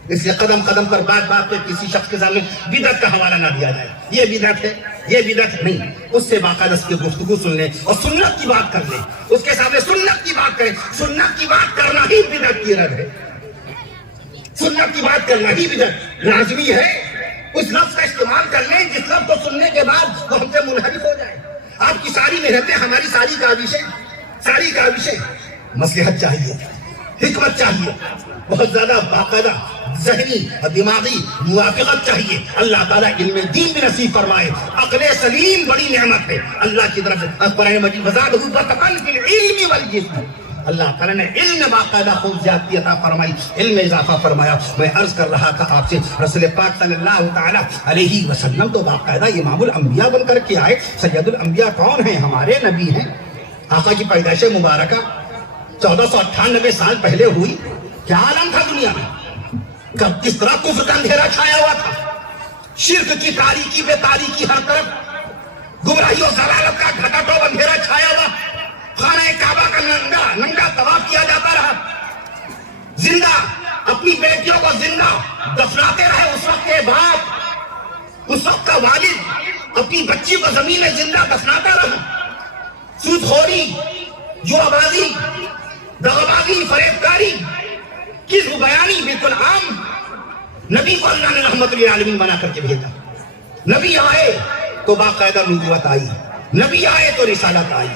اس لیے قدم قدم پر بات پہ کسی شخص کے سامنے بدعت کا حوالہ نہ دیا جائے، یہ بدعت ہے، یہ بدعت نہیں، اس سے باقاعدہ اس کی گفتگو سن لیں اور سنت کی بات کر لیں، اس کے سامنے سنت کی بات کریں، سنت کی بات کرنا ہی بدعت کی رد ہے۔ سنت کی بات کرنا ہی بدعت لازمی ہے. اس لفظ کا استعمال کر لیں جس لفظ کو سننے کے بعد وہ ہم سے منحرف ہو جائے. آپ کی ساری محنتیں، ہماری ساری کاوشیں مصلحت چاہیے، حکمت چاہیے، بہت زیادہ باقاعدہ ذہنی اور دماغی موافقت چاہیے. اللہ تعالیٰ علم دین بھی نصیب فرمائے. عقل سلیم بڑی نعمت ہے اللہ کی طرف سے. قرآن مجید وزادہ بسطا فی العلم والجسم. اللہ تعالیٰ نے علم باقاعدہ خوب زیادتی عطا فرمائی، علم اضافہ فرمایا. میں عرض کر رہا تھا آپ سے، رسول پاک صلی اللہ تعالیٰ علیہ وسلم تو باقاعدہ امام الانبیاء بن کر کے آئے. سید الانبیاء کون ہیں؟ ہمارے نبی ہیں. آقا کی پیدائش مبارکہ 1498 سال پہلے ہوئی. کیا عالم تھا دنیا میں، کب کس طرح کفر کا اندھیرا چھایا ہوا تھا، شرک کی تاریکی بے تاریکی ہر طرف، گمراہی و ضلالت کا گھٹا ٹوپ اندھیرا چھایا ہوا. خانہ کعبہ کا ننگا طواف کیا جاتا رہا. زندہ اپنی بیٹیوں کو زندہ دفناتے رہے اس وقت کے باپ، اس وقت کا والد اپنی بچی کو زمین میں زندہ دفناتا رہا. سود خوری، جوابازی، دغابازی، فریبکاری، کذب بیانی بالکل عام. نبی کو اللہ نے رحمت للعالمین بنا کر کے بھیجا. نبی آئے تو باقاعدہ نبوت آئی، نبی آئے تو رسالت آئی.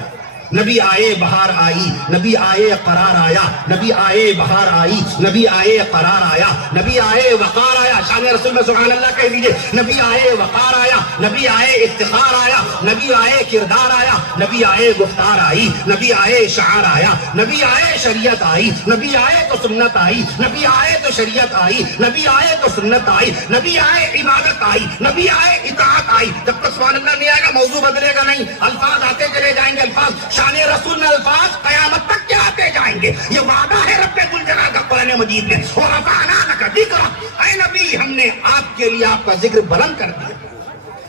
نبی آئے بہار آئی، نبی آئے قرار آیا، نبی آئے بہار آئی، نبی آئے قرار آیا، نبی آئے وقار آیا. شان رسول میں سبحان اللہ کہہ دیجئے. نبی آئے وقار آیا، نبی آئے افتخار آیا، نبی آئے کردار آیا، نبی آئے گفتار آئی، نبی آئے شعار آیا، نبی آئے شریعت آئی، نبی آئے تو سنت آئی، نبی آئے تو شریعت آئی، نبی آئے تو سنت آئی، نبی آئے عبادت آئی، نبی آئے اطاعت آئی. جب تک سبحان اللہ نہیں آئے گا موضوع بدلے گا نہیں. الفاظ آتے چلے جائیں گے. الفاظ شان رسول میں الفاظ قیامت تک کے آتے جائیں گے. یہ وعدہ ہے رب ذوالجلال کا قرآن مجید میں. وَرَفَعْنَا لَكَ ذِكْرَكَ. اے نبی ہم نے آپ کے لیے آپ کا ذکر بلند کر دیا.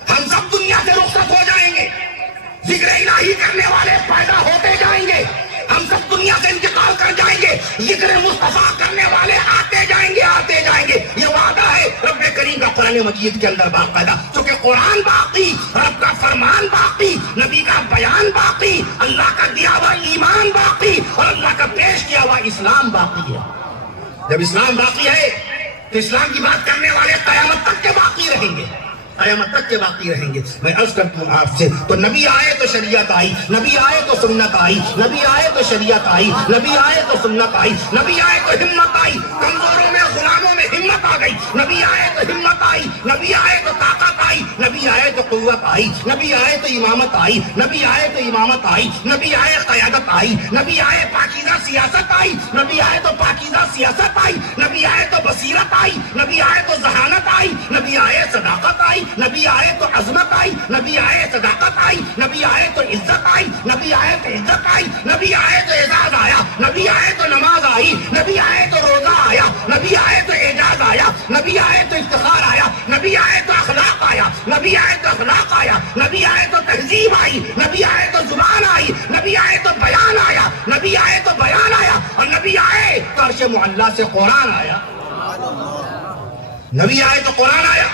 ہم سب دنیا سے رخصت ہو جائیں گے، ذکر الہی کرنے والے پیدا ہوتے جائیں گے. ہم سب دنیا سے انتقال کر جائیں گے، ذکر مصطفیٰ کرنے والے آتے جائیں گے، آتے جائیں گے. یہ وعدہ ہے رب کریم کا قرآن مجید کے اندر باقاعدہ. چونکہ قرآن باقی، رب کا فرمان باقی، نبی کا بیان باقی، اللہ کا دیا ہوا ایمان باقی، اور اللہ کا پیش کیا ہوا اسلام باقی ہے. جب اسلام باقی ہے تو اسلام کی بات کرنے والے قیامت تک کے باقی رہیں گے، قیامت تک کے باقی رہیں گے. میں عرض کرتا ہوں آپ سے، تو نبی آئے تو شریعت آئی، نبی آئے تو سنت آئی، نبی آئے تو شریعت آئی، نبی آئے تو سنت آئی، نبی آئے تو ہمت آئی. کمزوروں میں غلاموں میں ہمت آ گئی. نبی آئے تو ہمت آئی، نبی آئے تو طاقت آئی، نبی آئے تو قوت آئی، نبی آئے تو امامت آئی، نبی آئے تو امامت آئی، نبی آئے قیادت آئی، نبی آئے پاکیزہ سیاست آئی، نبی آئے تو پاکیزہ سیاست آئی، نبی آئے تو بصیرت آئی، نبی آئے تو ذہانت آئی، نبی آئے صداقت آئی، نبی آئے تو عظمت آئی، نبی آئے صداقت آئی، نبی آئے تو عزت آئی، نبی آئے تو عزت آئی، نبی آئے تو اعزاز آیا، نبی آئے تو نماز آئی، نبی آئے تو روزہ آیا، نبی آئے تو اعجاز آیا، نبی آئے تو افتخار آیا، نبی آئے تو اخلاق آیا، نبی آئے تو اخلاق آیا، نبی آئے تو تہذیب آئی، نبی آئے تو زبان آئی، نبی آئے تو بیان آیا، نبی آئے تو بیان آیا، اور نبی آئے تو عرش معلیٰ سے قرآن آیا. نبی آئے تو قرآن آیا.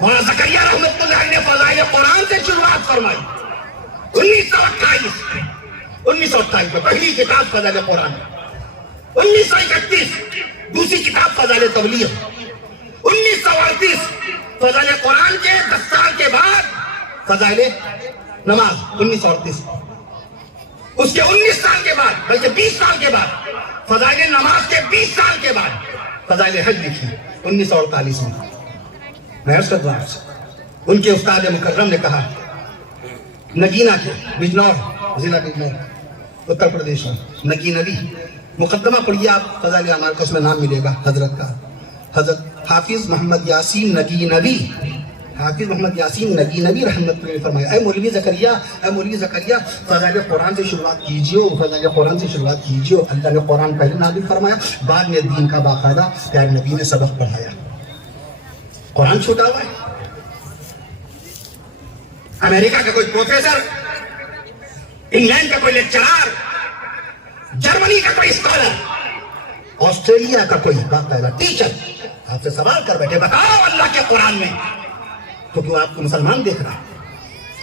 مولانا زکریا رحمۃ اللہ علیہ نے فضائل قرآن سے شروعات فرمائی. 1928 میں پہلی کتاب فضائل قرآن، 1931 دوسری کتاب فضائل تبلیغ، 1938 فضائل قرآن کے 10 سال کے بعد فضائل نماز 1938. اس کے 19 سال کے بعد بلکہ 20 سال کے بعد فضائل نماز کے 20 سال کے بعد فضائل حج لکھی 1948 میں. میں عرض کرتا ہوں ان کے استاد مکرم نے کہا نگینہ کے بجنور ضلع بجنور اتر پردیش میں نگینوی مقدمہ پڑھیے آپ فضائل اعمال کو، اس میں نام ملے گا حضرت کا، حضرت حافظ محمد یاسین نگینوی، حافظ محمد یاسین نگینوی رحمت اللہ علیہ فرمایا اے مولوی زکریا فضائل قرآن سے شروعات کیجیے، فضائل قرآن سے شروعات کیجیے. اللہ نے قرآن پہلے نازل فرمایا، بعد میں دین کا باقاعدہ پیارے نبی نے سبق پڑھایا. قرآن چھوٹا ہوا ہے. امریکہ کا کوئی پروفیسر، انگلینڈ کا کوئی لیکچرار، جرمنی کا کوئی اسکالر، آسٹریلیا کا کوئی باقاعدہ ٹیچر آپ سے سوال کر بیٹھے بتاؤ اللہ کے قرآن میں، تو کیوں آپ کو مسلمان دیکھ رہا ہے،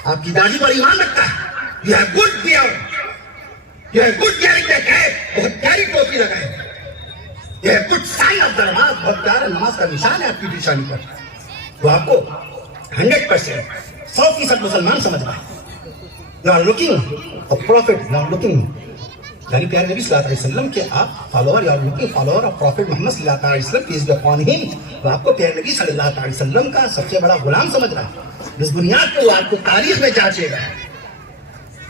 آپ کی داڑھی پر ایمان رکھتا ہے، یہ ہے گڈ بیئر، یہ ہے گڈ بیئر، بہت پیاری ٹوپی لگائے، یہ کچھ سائن آف دا نماز بہت پیارا نماز کا نشان ہے آپ کی پیشانی پر. تو آپ کو 100% 100% مسلمان سمجھ رہا ہے. You are looking a prophet, you are looking, یعنی پیارے نبی صلی اللہ علیہ وسلم کے آپ follower, you are looking follower of prophet محمد صلی اللہ علیہ وسلم, peace be upon him. تو آپ کو پیارے نبی صلی اللہ علیہ وسلم کا سب سے بڑا غلام سمجھ رہا ہے. اس بنیاد پہ وہ آپ کو تاریخ میں چاچے گا.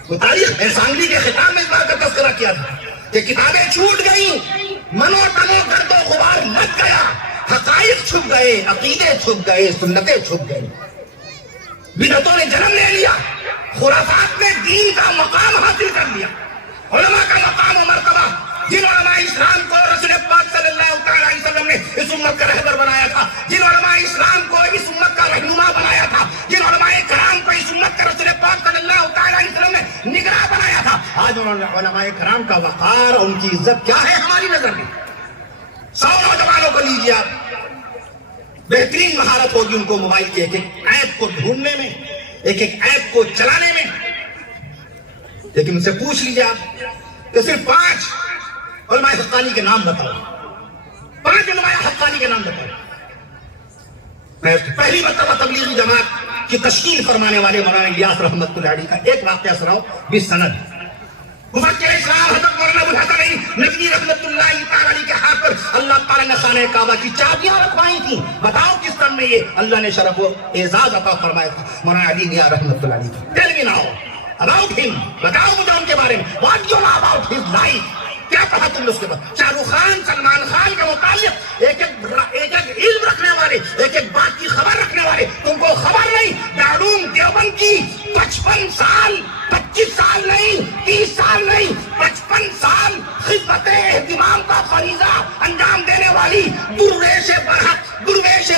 وہ تاریخ میں سانگلی کے خطاب میں اس بات کا تذکرہ کیا تھا کہ کتابیں چھوٹ گئیں, منو تنو گرد و غبار لگ گیا, حقائق چھپ گئے, عقیدے چھپ گئے, سنتیں چھپ گئی, بدعتوں نے جنم لے لیا, خرافات نے دین کا مقام حاصل کر لیا. علماء کا مقام و مرتبہ, جن علماء اسلام کو رسول پاک صلی اللہ تعالیٰ علیہ وسلم نے اس امت کا رہبر بنایا تھا, جن علماء اسلام کو اس امت کا رہنما بنایا تھا, جن علماء کرام کو اس امت کا رسول پاک صلی اللہ تعالیٰ علیہ وسلم نے نگراں بنایا تھا, آج ان علماء کرام کا وقار اور ان کی عزت کیا ہے ہماری نظر میں. 100 نوجوانوں کو لیجیے آپ, بہترین مہارت ہوگی ان کو موبائل کے ایک ایک ایپ کو ڈھونڈنے میں, ایک ایک ایپ کو چلانے میں. لیکن ان سے پوچھ لیجیے آپ کہ صرف 5 علماء حقانی کے نام بتاؤ, 5 علماء حقانی کے نام بتاؤ. میں پہلی مرتبہ تبلیغی جماعت کی تشکیل فرمانے والے مولانا الیاس رحمت اللہ علیہ کا ایک واقعہ سناؤ بالسند. مفکر اسلام حضرت مولانا ابوالحسن علی ندوی رحمت اللہ تعالیٰ علیہ کے ہاتھ پر اللہ تعالیٰ نے خانہ کعبہ کی چابیاں رکھوائی تھیں. بتاؤ کس طرح میں یہ اللہ نے شرف و اعزاز عطا فرمایا تھا مولانا علی میاں رحمت اللہ علیہ کو. Tell me now about him, بتاؤ مجھے ان کے بارے میں. What you know about his life, کیا کہا تم نے اس کے بعد؟ شاہ رخ خان, سلمان خان کے متعلق ایک ایک علم رکھنے والے, ایک ایک بات کی خبر رکھنے والے, تم کو خبر نہیں دارالعلوم دیوبند کی 55 سال, 25 سال نہیں, 30 سال نہیں, 55 سال خدمت اہتمام کا فریضہ انجام دینے والی درویش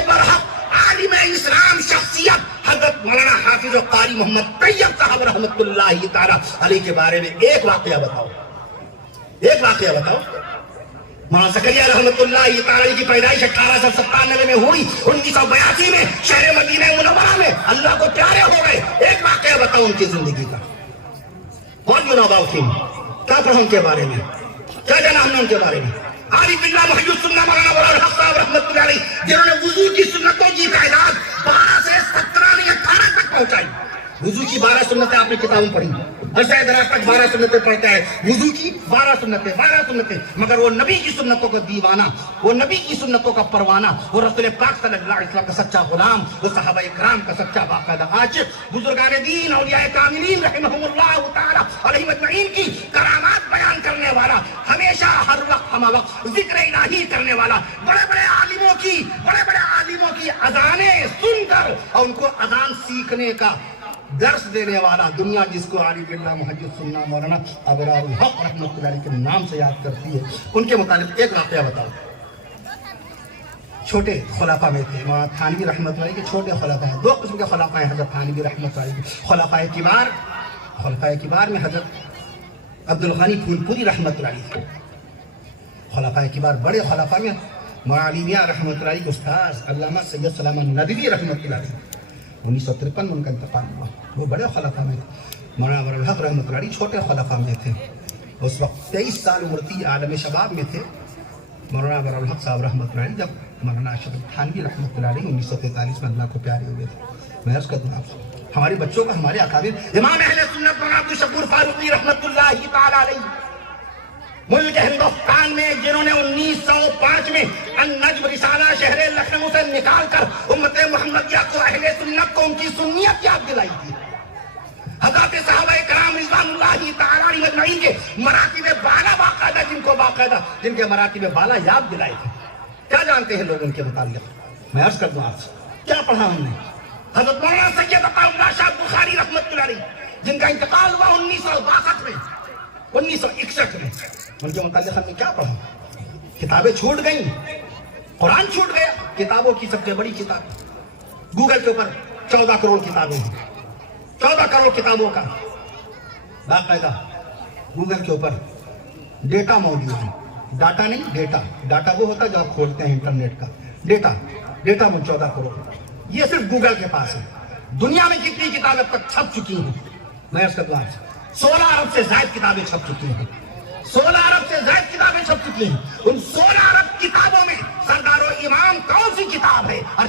برحق عالم اسلام شخصیت حضرت مولانا حافظ و قاری محمد طیب صاحب رحمت اللہ تعالیٰ علیہ کے بارے میں ایک واقعہ بتاؤ, ایک واقعہ بتاؤ. مولانا زکریا رحمت اللہ تعالیٰ کی پیدائش 1897 میں ہوئی, 1982 میں شہر مدینہ منورہ میں اللہ کو پیارے ہو گئے. ایک واقعہ بتاؤ ان کی زندگی کا. What you know about him, کیا پڑھا ان کے بارے میں, کیا جانا ہم نے ان کے بارے میں. عارف باللہ محی السنہ مولانا ابوالحق صاحب رحمت اللہ علیہ, جنہوں نے وضو کی سنتوں کی تعداد 12 سے 17 نہیں 18 تک پہنچائی. وضو کی 12 سنتیں آپ نے کتابوں پڑھی, عرصہ دراز تک 12 سنتیں پڑھتا ہے. وضو کی 12 سنتیں, مگر وہ نبی کی سنتوں کا دیوانہ, وہ نبی کی سنتوں کا پروانہ, وہ رسول پاک صلی اللہ علیہ وسلم کا سچا غلام, وہ صحابہ کرام کا سچا باقاعدہ عاشق, بزرگان دین اولیاء کاملین رحمہم اللہ تعالی علیہم اجمعین کی کرامات بیان کرنے والا, ہمیشہ ہر وقت ہمہ وقت ذکر الہی کرنے والا, بڑے بڑے عالموں کی اذانیں سن کر اور ان کو اذان سیکھنے کا درس دینے والا دنیا جس کو عارف باللہ محی السنہ مولانا ابرار الحق رحمت اللہ علیہ کے نام سے یاد کرتی ہے. ان کے متعلق ایک واقعہ بتاؤ. چھوٹے خلافہ میں تھے, مولانا تھانوی رحمت اللہ علیہ کے چھوٹے خلافہ ہیں. 2 قسم کے خلافہ ہیں حضرت تھانوی رحمت اللہ علیہ کے. خلافہ کبار میں حضرت عبدالغنی پھولپوری رحمت اللہ علیہ. خلافہ کبار بڑے خلافہ میں مولانا علی میاں رحمت اللہ علیہ کے استاذ علامہ سید سلامہ ندوی رحمت اللہ علیہ. 1953 میں ان کا انتقال ہوا. وہ بڑے خلافہ میں تھے. مولانا ابوالحق رحمۃ اللہ علیہ چھوٹے خلافہ میں تھے. اس وقت 23 سال عمر تھی, عالم شباب میں تھے. مولانا ابوالحق صاحب رحمۃ اللہ علیہ جب مولانا اشرف تھانوی رحمۃ اللہ علیہ 1943 میں اللہ کو پیارے ہوئے تھے. میں عرض کرتا ہوں آپ سے, ہمارے بچوں کا ہمارے اکابر امام اہل سنت مولانا عبدالشکور فاروقی رحمۃ اللہ تعالی علیہ ملک ہندوستان میں, جنہوں نے 1905 میں النجم رسالہ شہر لکھنؤ سے نکال کر امت محمدیہ کو اہل سنت کو ان کی سنیت یاد دلائی تھی. حضرات صحابہ کرام رضوان اللہ تعالی علیہم اجمعین کے مراتب بالا باقاعدہ, جن کے مراتب بالا یاد دلائے تھے. کیا جانتے ہیں لوگ ان کے متعلق؟ میں عرض کر دوں آپ سے, کیا پڑھا ہم نے. حضرت مولانا سید عطا اللہ شاہ بخاری رحمۃ اللہ علیہ جن کا انتقال ہوا 1962 میں, 1961 میں, ان کے متعلق ہم نے کیا پڑھا. کتابیں چھوٹ گئیں, قرآن چھوٹ گیا. کتابوں کی سب سے بڑی کتاب گوگل کے اوپر 14 کروڑ کتابیں ہیں. 14 کروڑ کتابوں کا باقاعدہ گوگل کے اوپر ڈیٹا موجود ہے. ڈاٹا نہیں, ڈاٹا وہ ہوتا ہے جو آپ کھولتے ہیں انٹرنیٹ کا. ڈیٹا میں 14 کروڑ. یہ صرف گوگل کے پاس ہے. دنیا میں کتنی کتابیں تک چھپ چکی ہیں؟ میں اس کا 16 ارب سے زائد کتابیں چھپ چکی ہیں. 16 ارب سے زائد کتابیں چھپ چکی ہیں. ان 16 ارب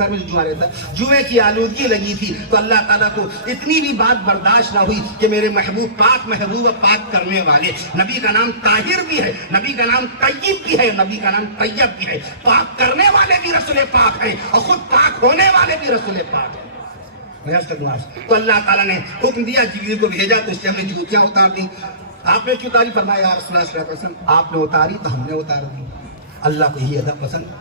سر میں جو جواں رہتا ہے، جوئے کی آلودگی لگی تھی تو اللہ تعالیٰ کو اتنی بھی بات برداشت نہ ہوئی کہ میرے محبوب پاک محبوب پاک کرنے والے، نبی کا نام طاہر بھی ہے، نبی کا نام طیب بھی ہے، نبی کا نام طیب بھی ہے، پاک کرنے والے بھی رسول پاک ہیں اور خود پاک ہونے والے بھی رسول پاک ہیں۔ تو اللہ تعالیٰ نے حکم دیا، جبریل کو بھیجا تو اس سے ہم نے جوتیاں اتار دی۔ آپ نے کیوں تعریف فرمایا یا رسول اللہ صلی اللہ علیہ وسلم؟ آپ نے اتاری تو ہم نے اتار دی۔ اللہ کو یہ ادب پسند۔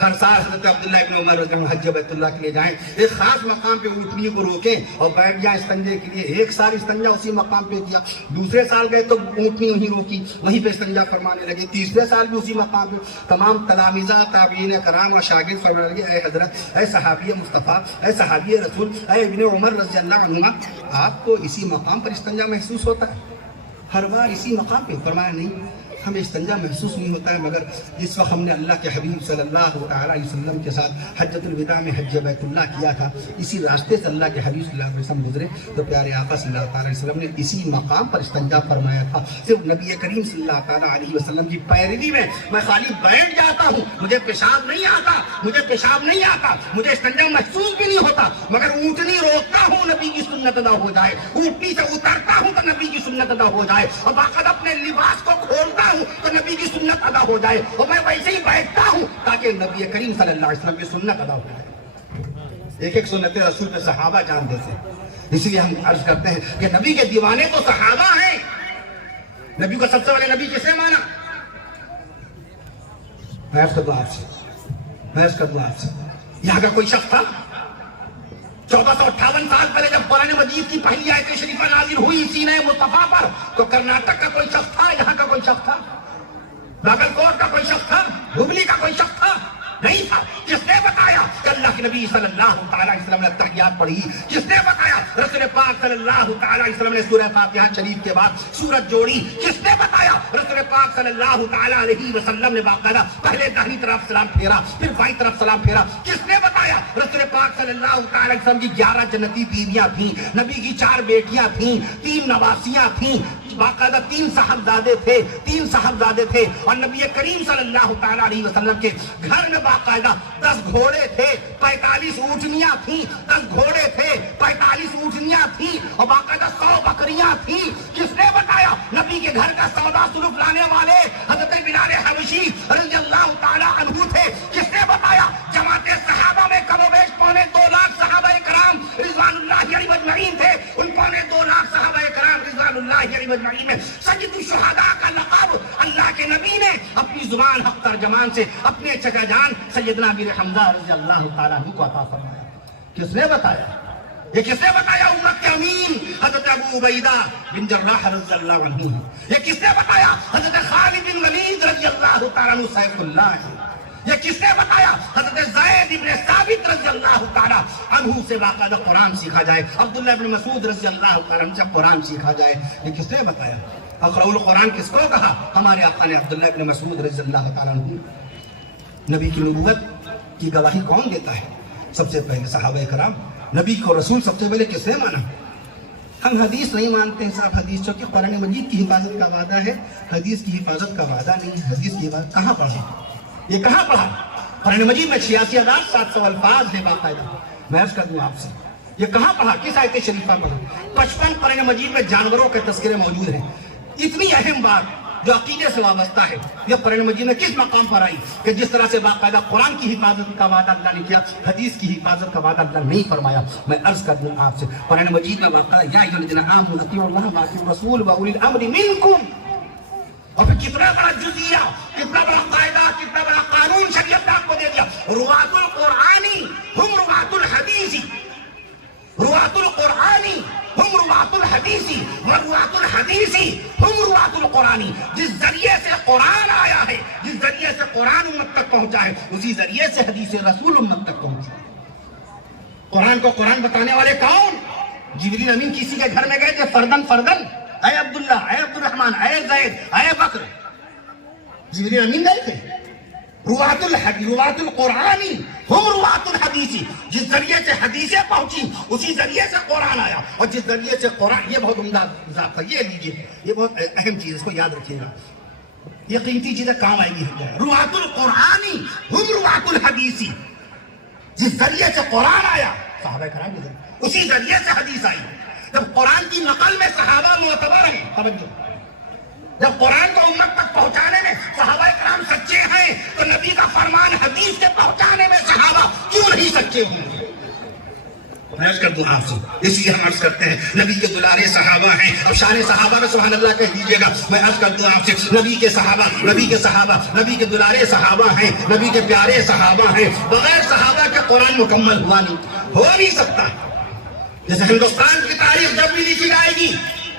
ہر سال حضرت عبداللہ ابن عمر رضی اللہ عنہ حج بیت اللہ کے لیے جائیں، ایک خاص مقام پہ اونٹنی کو روکیں اور بیٹھ جائیں استنجے کے لیے۔ ایک سال استنجا اسی مقام پہ کیا، دوسرے سال گئے تو اونٹنی وہیں روکی، وہیں پہ استنجا فرمانے لگے، تیسرے سال بھی اسی مقام پہ۔ تمام تلامذہ تابعین کرام اور شاگرد فرمانے لگے، اے حضرت، اے صحابی مصطفیٰ، اے صحابی رسول، اے ابن عمر رضی اللہ عنہ، آپ کو اسی مقام پر استنجا محسوس ہوتا ہے؟ ہر بار اسی مقام پہ؟ فرمایا نہیں، ہمیں استنجا محسوس نہیں ہوتا ہے، مگر جس وقت ہم نے اللہ کے حبیب صلی اللہ علیہ وسلم کے ساتھ حجۃ الوداع میں حج بیت اللہ کیا تھا، اسی راستے سے اللہ کے حبیب صلی اللہ علیہ وسلم گزرے تو پیارے آقا صلی اللہ علیہ وسلم نے اسی مقام پر استنجا فرمایا تھا۔ صرف نبی کریم صلی اللہ علیہ وسلم کی پیروی میں میں خالی بیٹھ جاتا ہوں، مجھے پیشاب نہیں آتا، مجھے استنجا محسوس بھی نہیں ہوتا، مگر اونٹنی روکتا ہوں نبی کی سنت ادا ہو جائے، اونٹنی سے اترتا ہوں تو نبی کی سنت ادا ہو جائے، اور باقاعدہ اپنے لباس کو کھولتا ہوں تو نبی کی سنت ادا ہو جائے، اور میں ویسے ہی بیٹھتا ہوں تاکہ نبی کریم صلی اللہ علیہ وسلم کی سنت ادا ہو جائے۔ ایک ایک سنت رسول پہ صحابہ جانتے تھے، اسی لیے ہم عرض کرتے ہیں کہ نبی کے دیوانے تو صحابہ ہیں۔ نبی کو سب سے بڑے نبی کسے مانا؟ میں عرض کر دوں آپ سے، یہاں کا کوئی شخص تھا 1458 سال پہلے جب قرآن مجید کی پہلی آیت شریفہ نازل ہوئی سینہ مصطفیٰ پر، تو کرناٹک کا کوئی شخص تھا؟ یہاں کا کوئی شخص تھا؟ باگل کوٹ کا کوئی شخص تھا؟ ہبلی کا کوئی شخص تھا؟ نہیں تھا۔ جس نے بتایا کہ اللہ کے نبی صلی اللہ علیہ وسلم نے تحیات پڑھی، جس نے بتایا رسول پاک صلی اللہ علیہ وسلم نے سورہ فاتحہ شریف کے بعد سورت جوڑی، جس نے بتایا رسول پاک صلی اللہ علیہ وسلم نے باقاعدہ پہلے داہنی طرف سلام پھیرا پھر بائیں طرف سلام پھیرا، جس نے بتایا رسول پاک صلی اللہ علیہ وسلم کی 11 جنتی بیویاں تھیں، نبی کی 4 بیٹیاں تھیں، 3 نواسیاں تھیں، باقاعدہ 3 صاحبزادے تھے، اور نبی کریم صلی اللہ علیہ وسلم کے گھر میں باقاعدہ 10 گھوڑے تھے، 45 اونٹنیاں تھیں، 10 گھوڑے تھے، 45 اونٹنیاں تھیں، اور باقاعدہ 100 بکریاں تھیں۔ کس نے بتایا؟ نبی کے گھر کا سودا سلوک لانے والے حضرت بلال حبشی رضی اللہ تعالی عنہ تھے۔ کس نے بتایا؟ جماعت صحابہ میں کم و بیش 2.25 لاکھ صحابہ کرام رضوان اللہ علیہم اجمعین تھے، ان 2.25 لاکھ صحابہ کرام رضوان اللہ علیہم اجمعین میں سید الشہداء کا لقب اللہ کے نبی نے اپنی زبان حق ترجمان سے اپنے چچا جان سیدنا امیر حمزہ رضی اللہ تعالیٰ عنہ کو عطا فرمایا۔ کس نے بتایا؟ یہ کس نے بتایا؟ امت کے امین حضرت ابو عبیدہ بن جراح رضی اللہ عنہ۔ یہ کس نے بتایا؟ حضرت خالد بن ولید رضی اللہ تعالیٰ عنہ سیف اللہ۔ یہ کس نے بتایا؟ حضرت زید بن ثابت رضی اللہ تعالیٰ عنہ سے باقاعدہ قرآن سیکھا جائے، عبداللہ بن مسعود رضی اللہ تعالیٰ عنہ سے قرآن سیکھا جائے۔ یہ کس نے بتایا؟ اقرأ القرآن کس کو کہا؟ ہمارے آقا نے عبداللہ بن مسعود رضی اللہ تعالیٰ عنہ۔ نبی کی نبوت کی گواہی کون دیتا ہے؟ سب سے پہلے صحابہ کرام۔ نبی کو رسول سب سے پہلے کس نے مانا؟ ہم حدیث نہیں مانتے ہیں صاحب، حدیث چونکہ قرآن مجید کی حفاظت کا وعدہ ہے، حدیث کی حفاظت کا وعدہ نہیں۔ حدیث کی حفاظت کہاں پڑھا؟ یہ کہاں پڑھا؟ قرآن مجید میں 86,700 الفاظ ہیں باقاعدہ۔ میں عرض کر دوں آپ سے، یہ کہاں پڑھا؟ کس آیت شریفہ پڑھا؟ 55 قرآن مجید میں جانوروں کے تذکرے موجود ہیں۔ اتنی اہم بات جو عقیدے سے وابستہ ہے، یہ قرآن مجید میں کس مقام پر آئی کہ جس طرح سے باقاعدہ قرآن کی حفاظت کا وعدہ اللہ نے کیا، حدیث کی حفاظت کا وعدہ اللہ نہیں فرمایا؟ میں عرض کر دوں آپ سے، قرآن مجید میں باقاعدہ یا ایھا الذین آمنوا اطیعوا اللہ واطیعوا الرسول واولی الامر منکم، اور پھر کتنا بڑا جزیہ، کتنا بڑا قاعدہ، کتنا بڑا قانون شریعت نے آپ کو دے دیا۔ روات القرآنی ہم روات الحدیثی، روات القرآنی ہم روات الحدیثی وروات الحدیثی ہم روات القرآنی۔ جس ذریعے سے قرآن آیا ہے، جس ذریعے سے قرآن امت تک پہنچا ہے، اسی ذریعے سے حدیث رسول امت تک پہنچی۔ قرآن کو قرآن بتانے والے کون؟ جبریل امین کسی کے گھر میں گئے تھے فردن فردن، اے عبداللہ، اے عبد الرحمن، اے زید، اے بکر، جبریل امین گئے تھے۔ روات القرآنی ہم روات الحدیثی، جس ذریعے سے حدیثیں پہنچی اسی ذریعے سے قرآن آیا، اور جس ذریعے سے قرآن، یہ بہت عمدہ ضابطہ، یہ لیجئے، یہ بہت اہم چیز، اس کو یاد رکھیے گا، یہ قیمتی چیزیں کام آئیں گی۔ روات القرآنی ہم روات الحدیثی، جس ذریعے سے قرآن آیا صحابہ کرام کے ذریعے، اسی ذریعے سے حدیث آئی. جب قرآن کی نقل میں صحابہ معتبر ہیں، توجہ، جب قرآن کو امت تک پہنچانے میں صحابہ کرام سچے ہیں تو نبی کا فرمان حدیث سے پہنچانے میں صحابہ کیوں نہیں سچے ہوں گے؟ میں عرض کر دوں آپ سے، اس لیے ہم عرض کرتے ہیں نبی کے دلارے صحابہ ہیں. اب شان صحابہ میں سبحان اللہ کہہ دیجیے گا. میں عرض کر دوں آپ سے، نبی کے صحابہ، نبی کے دلارے صحابہ ہیں، نبی کے پیارے صحابہ ہیں. بغیر صحابہ کے قرآن مکمل ہو نہیں سکتا. جیسے ہندوستان کی تاریخ جب بھی لکھی جائے گی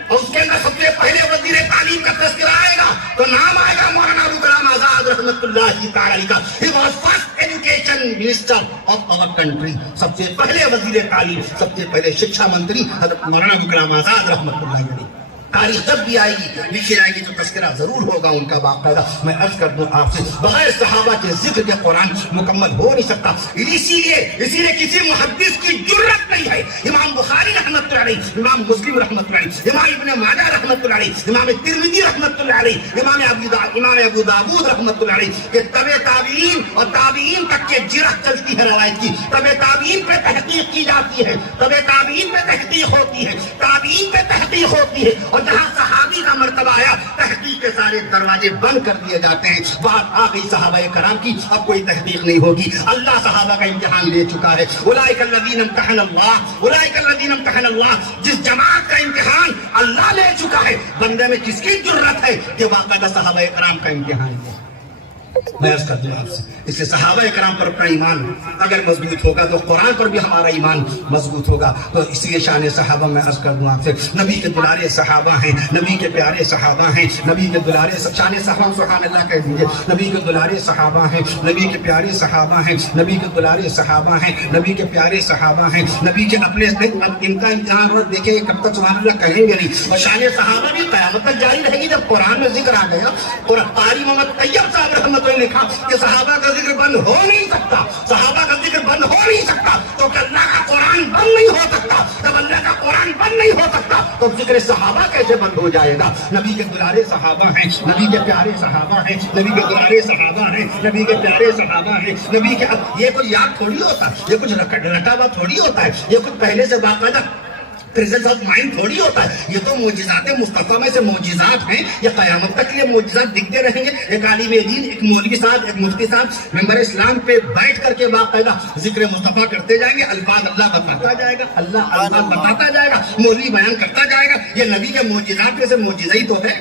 اور اس کے اندر سب سے پہلے وزیر تعلیم کا تذکرہ آئے گا تو نام آئے گا مولانا ابوالکلام آزاد رحمۃ اللہ تعالی کا. He was first education minister of our country. سب سے پہلے وزیر تعلیم، سب سے پہلے شکشا منتری حضرت مولانا ابوالکلام آزاد رحمۃ اللہ علیہ. تاریخ جب بھی آئے گی لکھی جائے گی تو تذکرہ ضرور ہوگا ان کا باقاعدہ. میں عرض کر دوں آپ سے، بغیر صحابہ کے ذکر کے قرآن مکمل ہو نہیں سکتا. اسی لیے کسی محدث کی جرت نہیں ہے. امام بخاری رحمۃ اللہ علیہ، امام مسلم رحمۃ اللہ علیہ، امام ابن ماجہ رحمۃ اللہ علیہ، امام ترمذی رحمۃ اللہ علیہ، امام ابو داؤد رحمۃ اللہ علیہ کہ تبع تابعین اور تابعین تک کے جرح چلتی ہے روایت کی. تبع تابعین پہ تحقیق کی جاتی ہے، تبع تابعین پہ تحقیق ہوتی ہے، تابعین پہ تحقیق ہوتی ہے. اور جہاں صحابی کا مرتبہ آیا تحقیق کے سارے دروازے بند کر دیے جاتے ہیں. بات آ گئی صحابہ کرام کی، اب کوئی تحقیق نہیں ہوگی. اللہ صحابہ کا امتحان لے چکا ہے. اولئک الذین امتحن اللہ، جس جماعت کا امتحان اللہ لے چکا ہے، بندے میں کس کی جرت ہے کہ باقاعدہ صحابہ کرام کا امتحان لے. میں عرض کر دوں آپ سے، اس لیے صحابہ کرام پر اپنا ایمان اگر مضبوط ہوگا تو قرآن پر بھی ہمارا ایمان مضبوط ہوگا. تو اس لیے شان صحابہ میں عرض کر دوں آپ سے، نبی کے دلارے صحابہ ہیں، نبی کے پیارے صحابہ ہیں، نبی کے دلارے شان صحابہ سبحان اللہ کہہ دیجیے. نبی کے دلارے صحابہ ہیں، نبی کے پیارے صحابہ ہیں، نبی کے دلارے صحابہ ہیں، نبی کے پیارے صحابہ ہیں، نبی کے اپنے. اب ان کا امتحان دیکھیں کب تک سبحان اللہ کہیں گے نہیں. اور شان صحابہ بھی قیامت تک جاری رہے گی. جب قرآن میں ذکر آ گیا اور قاری محمد طیب صاحب رحمۃ اللہ نے لکھا کہ صحابہ کا ذکر بند ہو نہیں سکتا، صحابہ کا ذکر بند ہو نہیں سکتا تو کہ اللہ کا قرآن بند نہیں ہو سکتا. جب اللہ کا قرآن بند نہیں ہو سکتا تو ذکر صحابہ کیسے بند ہو جائے گا؟ نبی کے دلارے صحابہ ہیں، نبی کے پیارے صحابہ ہیں، نبی کے دلارے صحابہ ہیں، نبی کے پیارے صحابہ ہیں. نبی کے یہ کچھ یاد تھوڑی ہوتا ہے، یہ کچھ رٹا ہوا تھوڑی ہوتا ہے، یہ کچھ پہلے سے باقاعدہ پریزنس آف مائنڈ تھوڑی ہوتا ہے. یہ تو معجزات مصطفیٰ میں سے معجزات ہیں. یہ قیامت تک یہ معجزات دکھتے رہیں گے. ایک عالم دین، ایک مولوی صاحب، ایک مفتی صاحب ممبر اسلام پہ بیٹھ کر کے باقاعدہ ذکر مصطفیٰ کرتے جائیں گے. الفاظ اللہ بتاتا جائے گا، اللہ بتاتا جائے گا، مولوی بیان کرتا جائے گا. یہ نبی کے معجزات میں سے معجزہ ہی تو ہے.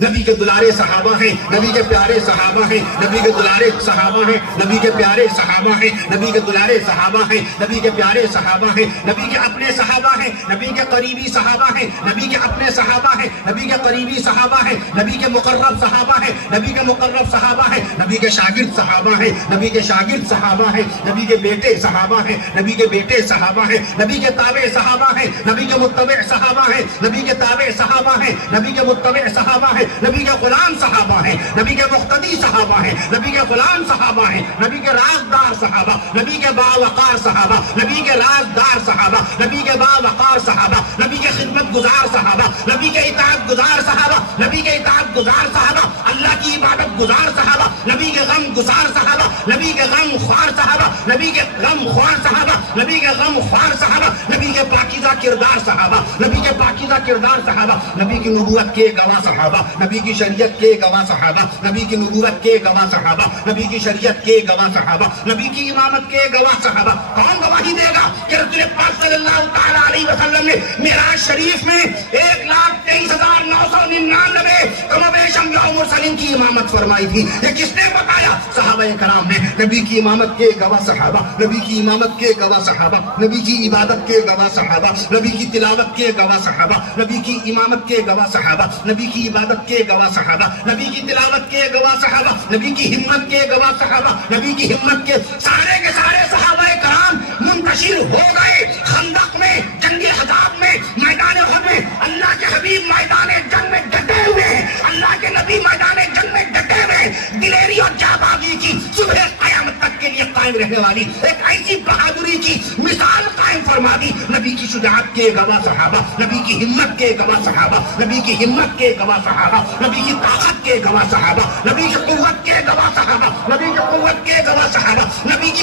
نبی کے دلارے صحابہ ہیں، نبی کے پیارے صحابہ ہیں، نبی کے دلارے صحابہ ہیں، نبی کے پیارے صحابہ ہیں، نبی کے دلارے صحابہ ہیں، نبی کے پیارے صحابہ ہیں، نبی کے اپنے صحابہ ہیں، نبی کے قریبی صحابہ ہیں، نبی کے اپنے صحابہ ہیں، نبی کے قریبی صحابہ ہیں، نبی کے مقرب صحابہ ہیں، نبی کے مقرب صحابہ ہیں، نبی کے شاگرد صحابہ ہیں، نبی کے شاگرد صحابہ ہیں، نبی کے بیٹے صحابہ ہیں، نبی کے بیٹے صحابہ ہیں، نبی کے تابع صحابہ ہیں، نبی کے متبع صحابہ ہیں، نبی کے تابع صحابہ ہیں، نبی کے متبع صحابہ ہیں، نبی کے غلام صحابہ ہیں، نبی کے مقتدی صحابہ ہیں، نبی کے غلام صحابہ ہیں، نبی کے رازدار صحابہ، نبی کے باوقار صحابہ، نبی کے رازدار صحابہ، نبی کے باوقار صحابہ، نبی کے خدمت گزار صحابہ، نبی کے اطاعت گزار صحابہ، نبی کے اطاعت گزار صحابہ، اللہ کی عبادت گزار صحابہ، نبی کے غم گزار صحابہ، نبی کے غم خوار صحابہ، نبی کے غم خوار صحابہ، نبی کے غم خوار صحابہ، نبی کے پاکیزہ کردار صحابہ، نبی کے پاکیزہ کردار صحابہ، نبی کی نبوت کے گواہ صحابہ، نبی کی شریعت کے گواہ صحابہ، نبی کی نبوت کے گواہ صحابہ، نبی کی شریعت کے گواہ صحابہ، نبی کی امامت کے گواہ صحابہ. کون گواہی دے گا کہ رسول پاک صلی اللہ تعالیٰ علیہ وسلم نے معراج شریف میں 1,23,999 کم و بیش انبیاء و مرسلین کی امامت فرمائی تھی؟ یہ کس نے بتایا؟ صحابہ کرام نے. نبی کی امامت کے گواہ صحابہ، نبی کی امامت کے گواہ صحابہ، نبی کی عبادت کے گواہ صحابہ، نبی کی تلاوت کے گواہ صحابہ، نبی کی امامت کے گواہ صحابہ، نبی کی عبادت کے گواہ صحابہ، نبی کی تلاوت کے گواہ صحابہ، نبی کی ہمت کے گواہ صحابہ، نبی کی ہمت کے سارے صحابہ کرام منتشر ہو گئے. خندق میں، جنگ احزاب میں، میدان احد میں اللہ کے حبیب میدان جنگ میں ڈٹے ہوئے ہیں، اللہ کے نبی میدان جنگ میں ڈٹے ہوئے ہیں. دلیری اور جانبازی کی صبح قیامت تک کے لیے قائم رہنے والی ایک ایسی بہادری کی مثال قائم فرما دی. نبی کی شجاعت کے گواہ صحابہ، نبی کی ہمت کے گواہ صحابہ، نبی کی ہمت کے گواہ صحابہ، نبی کی طاقت کے گواہ صحابہ، نبی کی قوت کے گواہ صحابہ، نبی کی قوت کے گواہ صحابہ، نبی کی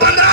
15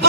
2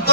2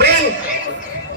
brain।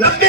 90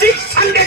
600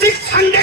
600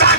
7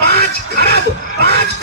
5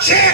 6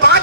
5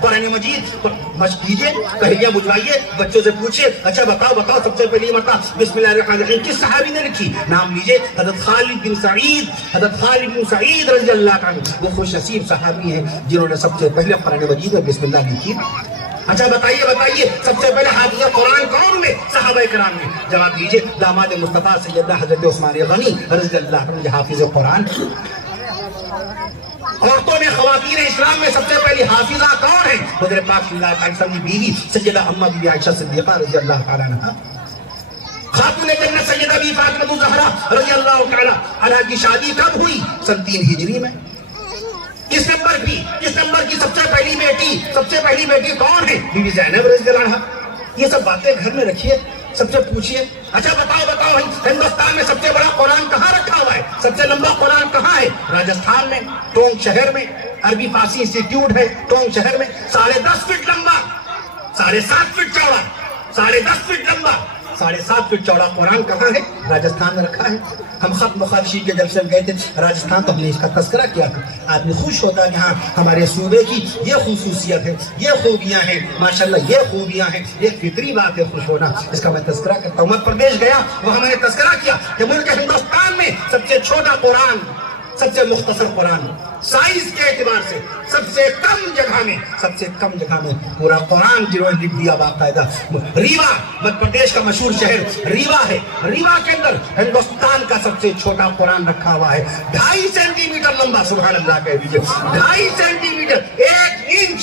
قرآن مجید مشق کیجیے, کہیے بجوائیے, بچوں سے پوچھیے, اچھا بتاؤ سب سے پہلی مرتبہ بسم اللہ الرحمن الرحیم کس صحابی نے لکھی, نام لیجیے, حضرت خالد بن سعید رضی اللہ عنہ. وہ خوش نصیب صحابی ہیں جنہوں نے سب سے پہلے قرآن مجید میں بسم اللہ لکھی. اچھا بتائیے سب سے پہلے حافظ قرآن کون ہوئے, صحابہ کرام نے. جواب دیجیے, داماد مصطفیٰ سیدنا حضرت عثمان غنی رضی اللہ عنہ حافظ قرآن. عورتوں میں خواتین اسلام میں سب سے پہلی حافظہ کون ہے, حضور پاک صلی اللہ علیہ وسلم کی بیوی سیدہ اما بی بی عائشہ صدیقہ رضی اللہ تعالیٰ عنہا. خاتون جنت سیدہ بی فاطمہ الزہرا رضی اللہ تعالیٰ عنہا کی شادی کب ہوئی, سن 3 ہجری میں. کس نمبر کی سب سے پہلی بیٹی کون ہے, بی بی زینب رضی اللہ عنہا. یہ سب باتیں گھر میں رکھیے, سب سے پوچھیے. اچھا بتاؤ ہندوستان میں سب سے بڑا قرآن کہاں رکھا ہوا ہے, سب سے لمبا قرآن کہاں ہے, راجستھان میں ٹونک شہر میں. عربی فارسی انسٹیٹیوٹ ہے ٹونک شہر میں, 10.5 فٹ لمبا, 7.5 فٹ چوڑا, 10.5 فٹ لمبا, 7.5 فٹ چوڑا قرآن کہاں ہے, راجستھان میں رکھا ہے. ہم ختم بخاری کے جلسے میں گئے تھے راجستھان, تو ہم نے اس کا تذکرہ کیا تھا. آدمی خوش ہوتا ہے کہ ہاں ہمارے صوبے کی یہ خصوصیت ہے, یہ خوبیاں ہیں, ماشاءاللہ یہ خوبیاں ہیں. یہ فطری بات ہے خوش ہونا, اس کا میں تذکرہ کرتا ہوں. مدھیہ پردیش گیا, وہاں میں نے تذکرہ کیا کہ ملک ہندوستان میں سب سے چھوٹا قرآن, سب سے مختصر قرآن, سائز کے اعتبار سے سب سے کم جگہ میں پورا قرآن جنہوں نے لکھ دیا باقاعدہ. ریوا مدھیہ پردیش کا مشہور شہر ریوا ہے, ریوا کے اندر ہندوستان کا سب سے چھوٹا قرآن رکھا ہوا ہے, 2.5 سینٹی میٹر لمبا. سبحان اللہ کہہ دیجیے, 2.5 سینٹی میٹر, 1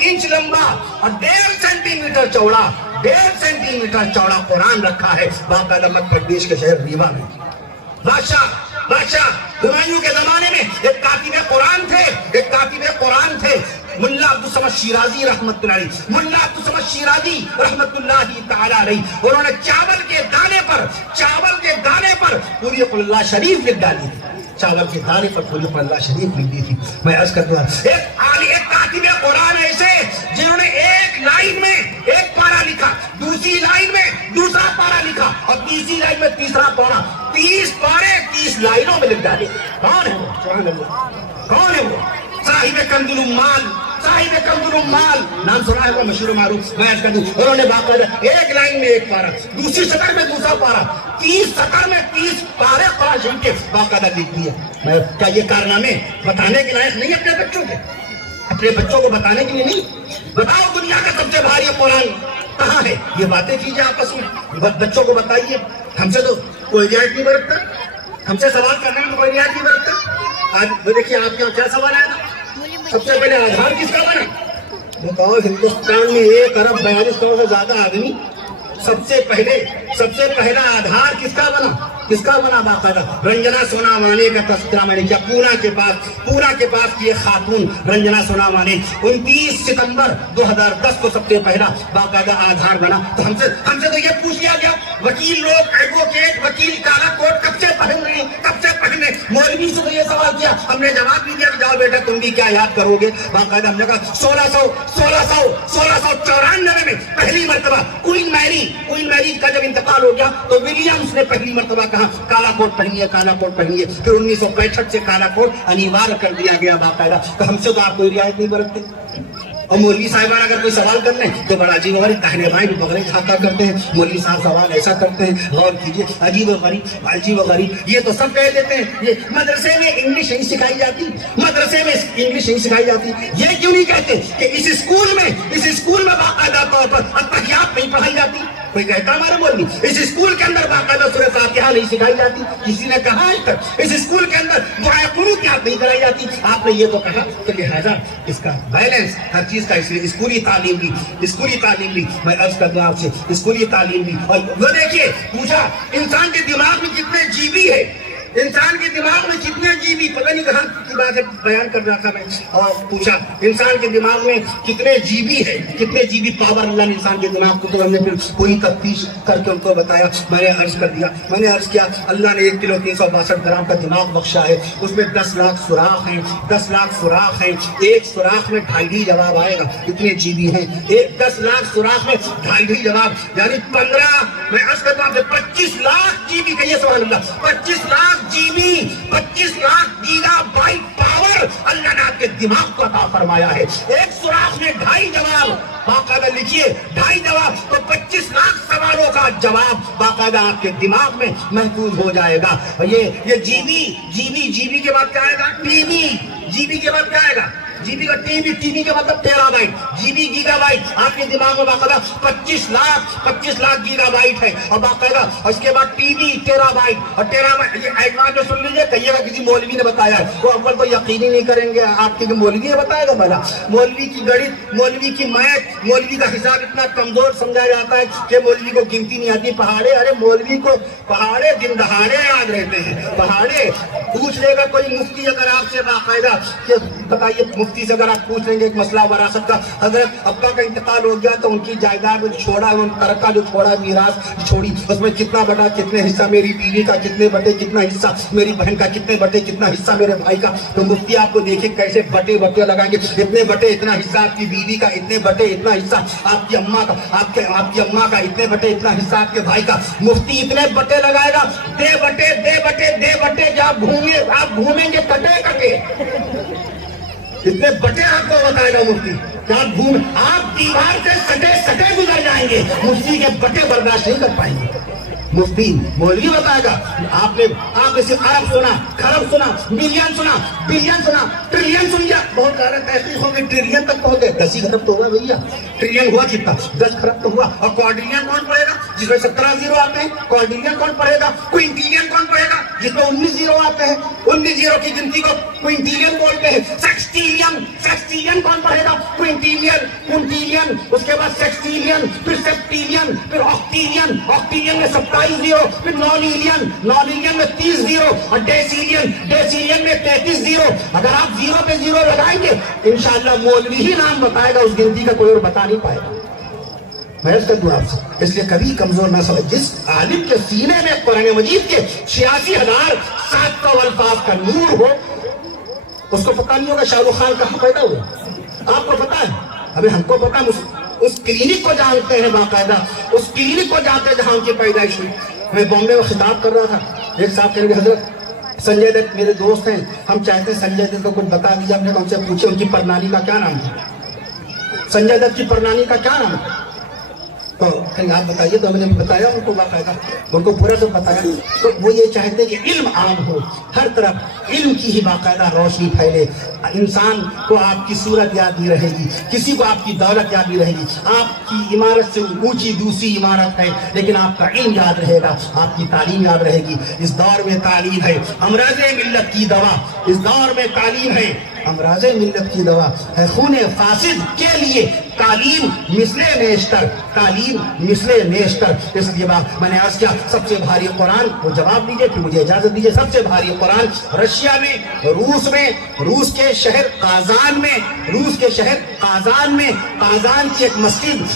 انچ لمبا اور 1.5 سینٹی میٹر چوڑا, 1.5 سینٹی میٹر چوڑا قرآن رکھا ہے باقاعدہ مدھیہ پردیش کے شہر ریوا میں. بادشاہ ہمایوں کے زمانے میں ایک کاتب قرآن تھے, ملا عبدالصمد شیرازی رحمت اللہ تعالی علیہ. انہوں نے چاول کے دانے پر پوری قل اللہ شریف لکھ ڈالی تھی, چاول کے دانے پر پوری قل اللہ شریف لکھ دی تھی. میں عرض کرتا ہوں, ایک کاتب قرآن ایسے جنہوں نے ایک لائن میں ایک پارہ لکھا, دوسری لائن میں دوسرا پارہ لکھا اور تیسری لائن میں تیسرا پارہ, 30 پارے 30 لائنوں میں لکھ ڈالے. کون ہے وہ, سبحان اللہ, کون ہے وہ, صاحب کنز الامال, نام سنا ہے وہ, مشہور و معروف. میں عرض کر دوں, انہوں نے باقاعدہ ایک لائن میں ایک پارہ, دوسری سطر میں دوسرا پارہ, 30 سطر میں 30 پارے قرآن شریف کے باقاعدہ لکھ دیے. میں کیا یہ کارنامے بتانے کے لائق نہیں اپنے بچوں کو بتانے کے لیے نہیں؟ بتاؤ دنیا کا سب سے بھاری قرآن کہاں ہے, یہ باتیں کیجیے آپس میں, بچوں کو بتائیے. ہم سے تو کوئی رعایت نہیں برتتا, ہم سے سوال کرنے میں کوئی رعایت نہیں برتتا. آج دیکھیے آپ کے کیا سوال آیا تھا, سب سے پہلے آدھار کس کا بنا, بتاؤ ہندوستان میں 1 ارب 42 کروڑ سے زیادہ آدمی, سب سے پہلا آدھار کس کا بنا باقاعدہ رنجنا سونامانی کا تذکرہ میں نے کیا. پورا کے پاس کی خاتون رنجنا سونامانی 29 ستمبر 2010 کو سب سے پہلا باقاعدہ آدھار بنا. تو ہم سے تو یہ پوچھ لیا گیا, وکیل لوگ, ایڈوکیٹ, وکیل کالا کوٹ کب سے پہننے, مولوی سے تو یہ سوال کیا, ہم نے جواب بھی دیا کہ جاؤ بیٹا تم بھی کیا یاد کرو گے. باقاعدہ ہم نے کہا 1694 میں پہلی مرتبہ کوئین میری کا جب انتقال ہو گیا تو ولیمز نے پہلی مرتبہ کہا کالا کوٹ پہنیے. پھر 1965 سے کالا کوٹ انیوار کر دیا گیا باقاعدہ. تو ہم سے تو آپ کوئی رعایت نہیں برتتے. اور مولوی صاحبان اگر کوئی سوال کر لیں تو بڑا عجیب و غریب داہنے بائیں بغلیں کھاتا کرتے ہیں. مولوی صاحب سوال ایسا کرتے ہیں, غور کیجیے, عجیب و غریب. یہ تو سب کہہ دیتے ہیں یہ مدرسے میں انگلش نہیں سکھائی جاتی. یہ کیوں نہیں کہتے کہ اس اسکول میں باقاعدہ طور پر اتحیات نہیں پڑھائی جاتی. کوئی کہتا ہمارے مولوی اس اسکول کے اندر باقاعدہ سورہ فاتحہ نہیں سکھائی جاتی. کسی نے کہا آج تک اس اسکول کے اندر دعائے قنوت یاد نہیں کرائی جاتی. آپ نے یہ تو کہا کہ لہٰذا اس کا بیلنس ہر چیز کا, اس لیے اسکولی تعلیم لی. میں عرض کر دوں آپ سے, اسکولی تعلیم لی. اور وہ دیکھیے, پوچھا انسان کے دماغ میں کتنے جی بی ہے, پتہ نہیں کہاں کی بات ہے, بیان کر رہا تھا میں, اور پوچھا انسان کے دماغ میں کتنے جی بی پاور اللہ نے انسان کے دماغ کو. تو ہم نے پھر پوری تفتیش کر کے ان کو بتایا. میں نے عرض کیا اللہ نے 1 کلو 362 گرام کا دماغ بخشا ہے, اس میں 10 لاکھ سوراخ ہیں. ایک سوراخ میں 2.5 جواب آئے گا. کتنے جی بی ہیں, 10 لاکھ سوراخ میں 2.5 جواب, یعنی میں عرض کرتا ہوں 25 لاکھ GB کہیے سبحان اللہ، 25 lakh GB، 25 lakh gigabyte power اللہ نے آپ کے دماغ کو عطا فرمایا ہے۔ ایک سوراخ میں 2.5 جواب، باقاعدہ لکھیے 2.5 جواب، تو 25 لاکھ سوالوں کا جواب باقاعدہ آپ کے دماغ میں محفوظ ہو جائے گا۔ یہ جی بی کے بعد کیا آئے گا؟ ٹی بی، جی بی کے بعد کیا آئے گا؟ جی بی کا ٹی بی کے مطلب terabyte, G B gigabyte, آپ کے دماغ میں باقاعدہ 25 لاکھ گیگا بائٹ ہے، اور باقاعدہ اس کے بعد ٹی بی ٹیرا بائٹ، اور ٹیرا بائٹ یہ ایڈوانس میں سن لیجیے، کہیے گا کسی مولوی نے بتایا ہے، وہ اول تو یقینی نہیں کریں گے آپ کے کہ مولوی نے بتایا گا، بھلا مولوی کی گڑت، مولوی کی میتھ، مولوی کا حساب اتنا کمزور سمجھا جاتا ہے کہ مولوی کو گنتی نہیں آتی، پہاڑے، ارے مولوی کو پہاڑے دن دہاڑے یاد رہتے ہیں، پہاڑے پوچھ لے گا کوئی مفتی اگر آپ سے باقاعدہ کہ بتائیے، مفتی سے اگر آپ پوچھ لیں گے ایک مسئلہ وراثت کا، حضرت ابا کا انتقال ہو گیا تو ان کی جائیداد میں چھوڑا، ان ترکہ جو چھوڑا، میراث چھوڑی، اس میں کتنا بٹا کتنے حصہ میری بیوی کا، کتنے بٹے کتنا حصہ میری بہن کا، کتنے بٹے کتنا حصہ میرے بھائی کا، تو مفتی آپ کو دیکھیں کیسے بٹے لگائیں گے، اتنے بٹے اتنا حصہ آپ کی بیوی کا، اتنے بٹے اتنا حصہ آپ کی اماں کا، آپ کی اماں کا، اتنے بٹے اتنا حصہ آپ کے بھائی کا، مفتی اتنے بٹے لگائے گا، دے بٹے جب آپ گھومیں گے کٹے اتنے بٹے آپ کو بتائے گا مفتی کہ آپ دیوار سے سٹے گزر جائیں گے، مفتی کے بٹے برداشت نہیں کر پائیں گے، مفتی مولوی بتائے گا، آپ نے صرف ارب سنا، کھرب سنا، ملین سنا، بلین سنا، ٹریلین سن لیا، بہت زیادہ تحقیق ہوگی، ٹریلین تک پہنچ گئے، 10 ہی ارب تو ہوا بھیا، ٹریلین ہوا کتنا؟ 10 ارب تو ہوا، اور کوارڈیلین کون پڑے گا جس میں 17 زیرو آتے ہیں؟ کوارڈیلین کون پڑے گا؟ کوئنٹیلین کون پڑے گا جس میں 19 زیرو آتے ہیں؟ 19 زیرو کی گنتی کو کوئنٹیلین بولتے ہیں۔ سیکسٹیلین کون پڑھے گا؟ کوئنٹیلین، اس کے بعد سیکسٹیلین، پھر سیپٹیلین، پھر آکٹیلین میں 27 زیرو، پھر نونیلین میں 30 زیرو، اور ڈیسیلین میں 33 زیرو۔ اگر آپ زیرو پہ زیرو لگائیں گے انشاءاللہ مولوی ہی نام بتائے گا، اس گنتی کا کوئی اور بتا نہیں پائے گا۔ میں اس کا دوں آپ سے، اس لیے کبھی کمزور نہ سمجھ، جس عالم کے سینے میں قرآن مجید کے 86,700 الفاظ کا نور ہو، اس کو پتہ نہیں ہوگا شاہ رخ خان کہاں پیدا ہوا، آپ کو پتہ ہے؟ ابھی ہم کو پتہ ہے، اس کلینک کو جانتے ہیں، باقاعدہ اس کلینک کو جانتے ہیں جہاں ان کی پیدائش ہوئی۔ میں بامبے میں خطاب کر رہا تھا، ایک صاحب کہیں گے حضرت سنجے دت میرے دوست ہیں، ہم چاہتے ہیں سنجے دت کو کچھ بتا دیجیے، ہم نے ان سے پوچھے ان کی پرنانی کا کیا نام تھا، سنجے دت کی پرنانی کا کیا نام تھا، تو کہیں آپ بتائیے، تو ہم نے بتایا ان کو، باقاعدہ ان کو پورا سب بتایا، تو وہ یہ چاہتے ہیں کہ علم عام ہو، ہر طرف علم کی ہی باقاعدہ روشنی پھیلے، انسان کو آپ کی صورت یاد نہیں رہے گی، کسی کو آپ کی دولت یاد نہیں رہے گی، آپ کی عمارت سے اونچی دوسری عمارت ہے لیکن آپ کا علم یاد رہے گا، آپ کی تعلیم یاد رہے گی۔ اس دور میں تعلیم ہے امراض ملت کی دوا، اس دور میں تعلیم ہے امراض ملت کی دوا ہے، خون فاسد کے لیے تعلیم مثل نیشتر، تعلیم مثل نیشتر۔ اس لیے میں نے عرض کیا سب سے بھاری قرآن، وہ جواب دیجئے پھر مجھے اجازت دیجئے، سب سے بھاری قرآن رشیا میں، روس کے شہر قازان میں قازان کی ایک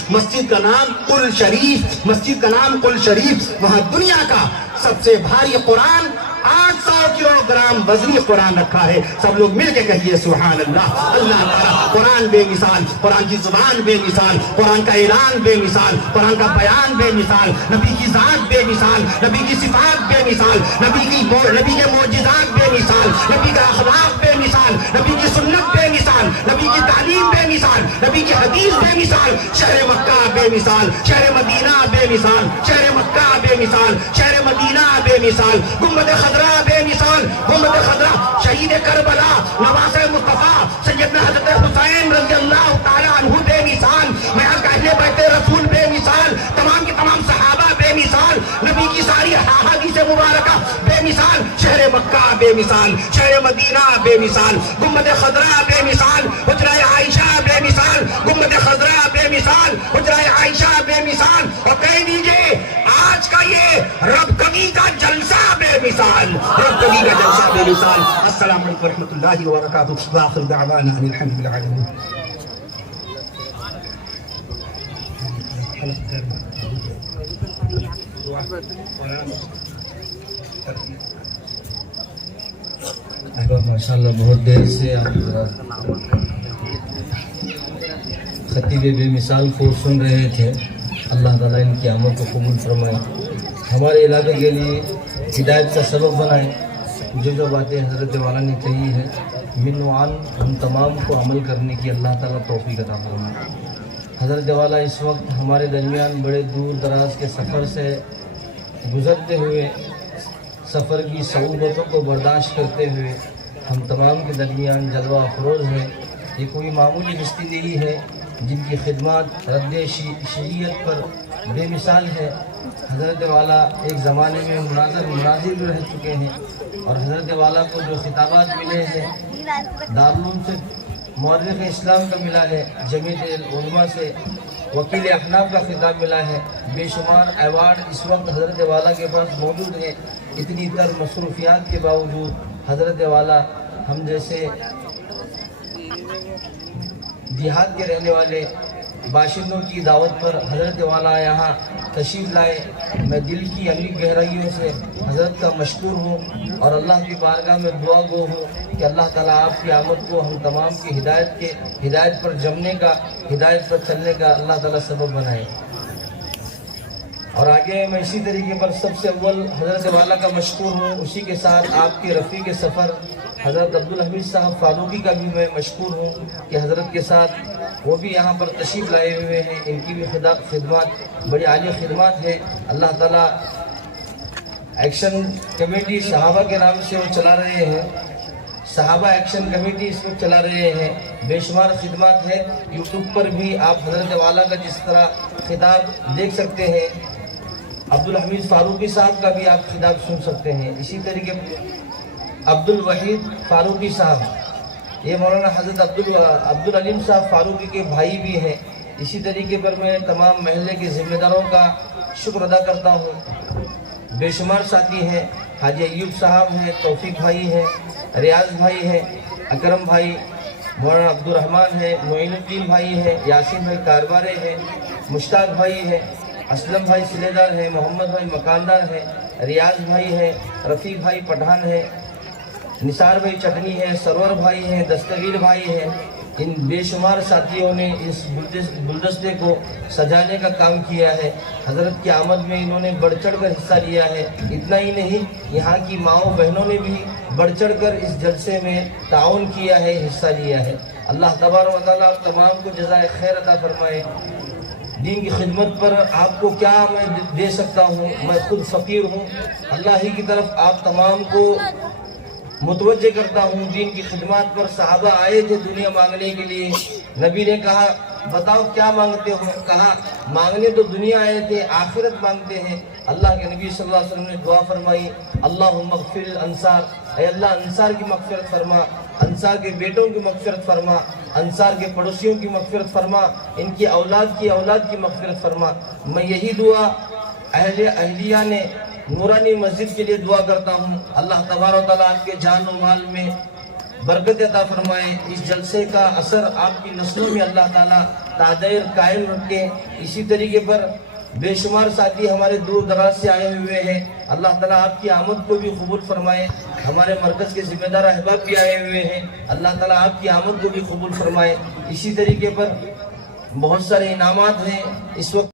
مسجد کا نام قل شریف، وہاں دنیا کا سب سے بھاری قرآن 800 کلو گرام وزنی قرآن رکھا ہے، سب لوگ مل کے کہیے سبحان اللہ۔ اللہ تعالیٰ قرآن بے مثال، قرآن کی زبان بے مثال، قرآن کا اعلان بے مثال، قرآن کا بیان بے مثال، نبی کی ذات بے مثال، نبی کی صفات بے مثال، نبی کے معجزات بے مثال، نبی کا اخلاق بے مثال، نبی کی سنت بے مثال، نبی کی تعلیم بے مثال، نبی کی حدیث بے مثال، شہر مکہ بے مثال، شہر مدینہ بے مثال، شہر مکہ بے مثال، شہر مدینہ بے مثال، گنبد خضرا بے مثال، گنبد خضرا، شہید کربلا، نواز مصطفیٰ سیدنا حضرت حسین رضی اللہ تعالیٰ عنہ بے مثال، محض اہل بیت رسول بے مثال، تمام کے تمام صحابہ بے مثال، نبی کی ساری احادیث مبارکہ بے مثال، شہر مکہ بے مثال، شہر مدینہ بے مثال، گنبد خضرا بے مثال، حجرہ عائشہ بے مثال، گنبد خضرا بے مثال، حجرہ عائشہ بے مثال، اور کہہ دیجئے آج کا یہ رب کبھی کا جلسہ بے مثال، رب کبھی کا جلسہ بے مثال۔ السلام علیکم ورحمۃ اللہ وبرکاتہ، وآخر دعوانا ان الحمد للہ العالمین۔ احباب ماشاءاللہ بہت دیر سے آپ خطیب بے مثال کو سن رہے تھے، اللہ تعالیٰ ان کی آمد کو قبول فرمائے، ہمارے علاقے کے لیے ہدایت کا سبب بنائے۔ جو باتیں حضرت والا نے کہی ہے من وعن ہم تمام کو عمل کرنے کی اللہ تعالیٰ توفیق عطا فرمائے۔ حضرت والا اس وقت ہمارے درمیان بڑے دور دراز کے سفر سے گزرتے ہوئے، سفر کی صعوبتوں کو برداشت کرتے ہوئے ہم تمام کے درمیان جلوہ افروز ہیں۔ یہ کوئی معمولی ہستی نہیں ہے جن کی خدمات رد شریعت پر بے مثال ہے۔ حضرت والا ایک زمانے میں مناظر بھی رہ چکے ہیں، اور حضرت والا کو جو خطابات ملے ہیں دارالعلوم سے مورخ اسلام کا ملا ہے، جمعیت العلماء سے وکیل احناف کا خطاب ملا ہے، بے شمار ایوارڈ اس وقت حضرت والا کے پاس موجود ہیں۔ اتنی تر مصروفیات کے باوجود حضرت والا ہم جیسے دیہات کے رہنے والے باشندوں کی دعوت پر حضرت والا یہاں تشریف لائے۔ میں دل کی عمیق گہرائیوں سے حضرت کا مشکور ہوں اور اللہ کی بارگاہ میں دعا گو ہوں کہ اللہ تعالیٰ آپ کی آمد کو ہم تمام کی ہدایت پر جمنے کا، ہدایت پر چلنے کا اللہ تعالیٰ سبب بنائے۔ اور آگے میں اسی طریقے پر سب سے اول حضرت والا کا مشکور ہوں، اسی کے ساتھ آپ کے رفیق سفر حضرت عبدالحمید صاحب فاروقی کا بھی میں مشکور ہوں کہ حضرت کے ساتھ وہ بھی یہاں پر تشریف لائے ہوئے ہیں۔ ان کی بھی خدمات بڑی عالی خدمات ہے۔ اللہ تعالیٰ ایکشن کمیٹی صحابہ کے نام سے وہ چلا رہے ہیں، صحابہ ایکشن کمیٹی اس میں چلا رہے ہیں، بے شمار خدمات ہے۔ یوٹیوب پر بھی آپ حضرت والا کا جس طرح خطاب دیکھ سکتے ہیں، عبدالحمید فاروقی صاحب کا بھی آپ خطاب سن سکتے ہیں۔ اسی طریقے عبدالوحید فاروقی صاحب، یہ مولانا حضرت عبدالعلیم صاحب فاروقی کے بھائی بھی ہیں۔ اسی طریقے پر میں تمام محلے کے ذمہ داروں کا شکر ادا کرتا ہوں۔ بے شمار ساتھی ہیں، حاجی ایوب صاحب ہیں، توفیق بھائی ہیں، ریاض بھائی ہیں، اکرم بھائی، مولانا عبدالرحمن ہیں، معین الدین بھائی ہیں، یاسین بھائی کاربارے ہیں، مشتاق بھائی ہیں، اسلم بھائی سلے دار ہیں، محمد بھائی مکاندار ہیں، ریاض بھائی ہیں، رفیق بھائی پٹھان ہیں، نثار بھائی چٹنی ہیں، سرور بھائی ہیں، دستگیر بھائی ہیں۔ ان بے شمار ساتھیوں نے اس گلدستے کو سجانے کا کام کیا ہے۔ حضرت کی آمد میں انہوں نے بڑھ چڑھ کر حصہ لیا ہے۔ اتنا ہی نہیں، یہاں کی ماؤں بہنوں نے بھی بڑھ چڑھ کر اس جلسے میں تعاون کیا ہے، حصہ لیا ہے۔ اللہ تبارک و تعالیٰ آپ تمام کو جزائے خیر عطا فرمائے۔ دین کی خدمت پر آپ کو کیا میں دے سکتا ہوں، میں خود فقیر ہوں۔ اللہ ہی کی طرف آپ تمام کو متوجہ کرتا ہوں۔ دین کی خدمات پر صحابہ آئے تھے دنیا مانگنے کے لیے، نبی نے کہا بتاؤ کیا مانگتے ہو؟ کہا مانگنے تو دنیا آئے تھے، آخرت مانگتے ہیں۔ اللہ کے نبی صلی اللہ علیہ وسلم نے دعا فرمائی، اللہم اغفر الانصار، اے اللہ انصار کی مغفرت فرما، انصار کے بیٹوں کی مغفرت فرما، انصار کے پڑوسیوں کی مغفرت فرما، ان کی اولاد کی مغفرت فرما۔ میں یہی دعا اہلیہ نے نورانی مسجد کے لیے دعا کرتا ہوں۔ اللہ تبارک و تعالیٰ آپ کے جان و مال میں برکت عطا فرمائے، اس جلسے کا اثر آپ کی نسلوں میں اللہ تعالیٰ تعدیر قائم رکھے۔ اسی طریقے پر بے شمار ساتھی ہمارے دور دراز سے آئے ہوئے ہیں، اللہ تعالیٰ آپ کی آمد کو بھی قبول فرمائے۔ ہمارے مرکز کے ذمہ دار احباب بھی آئے ہوئے ہیں، اللہ تعالیٰ آپ کی آمد کو بھی قبول فرمائے۔ اسی طریقے پر بہت سارے انعامات ہیں اس وقت۔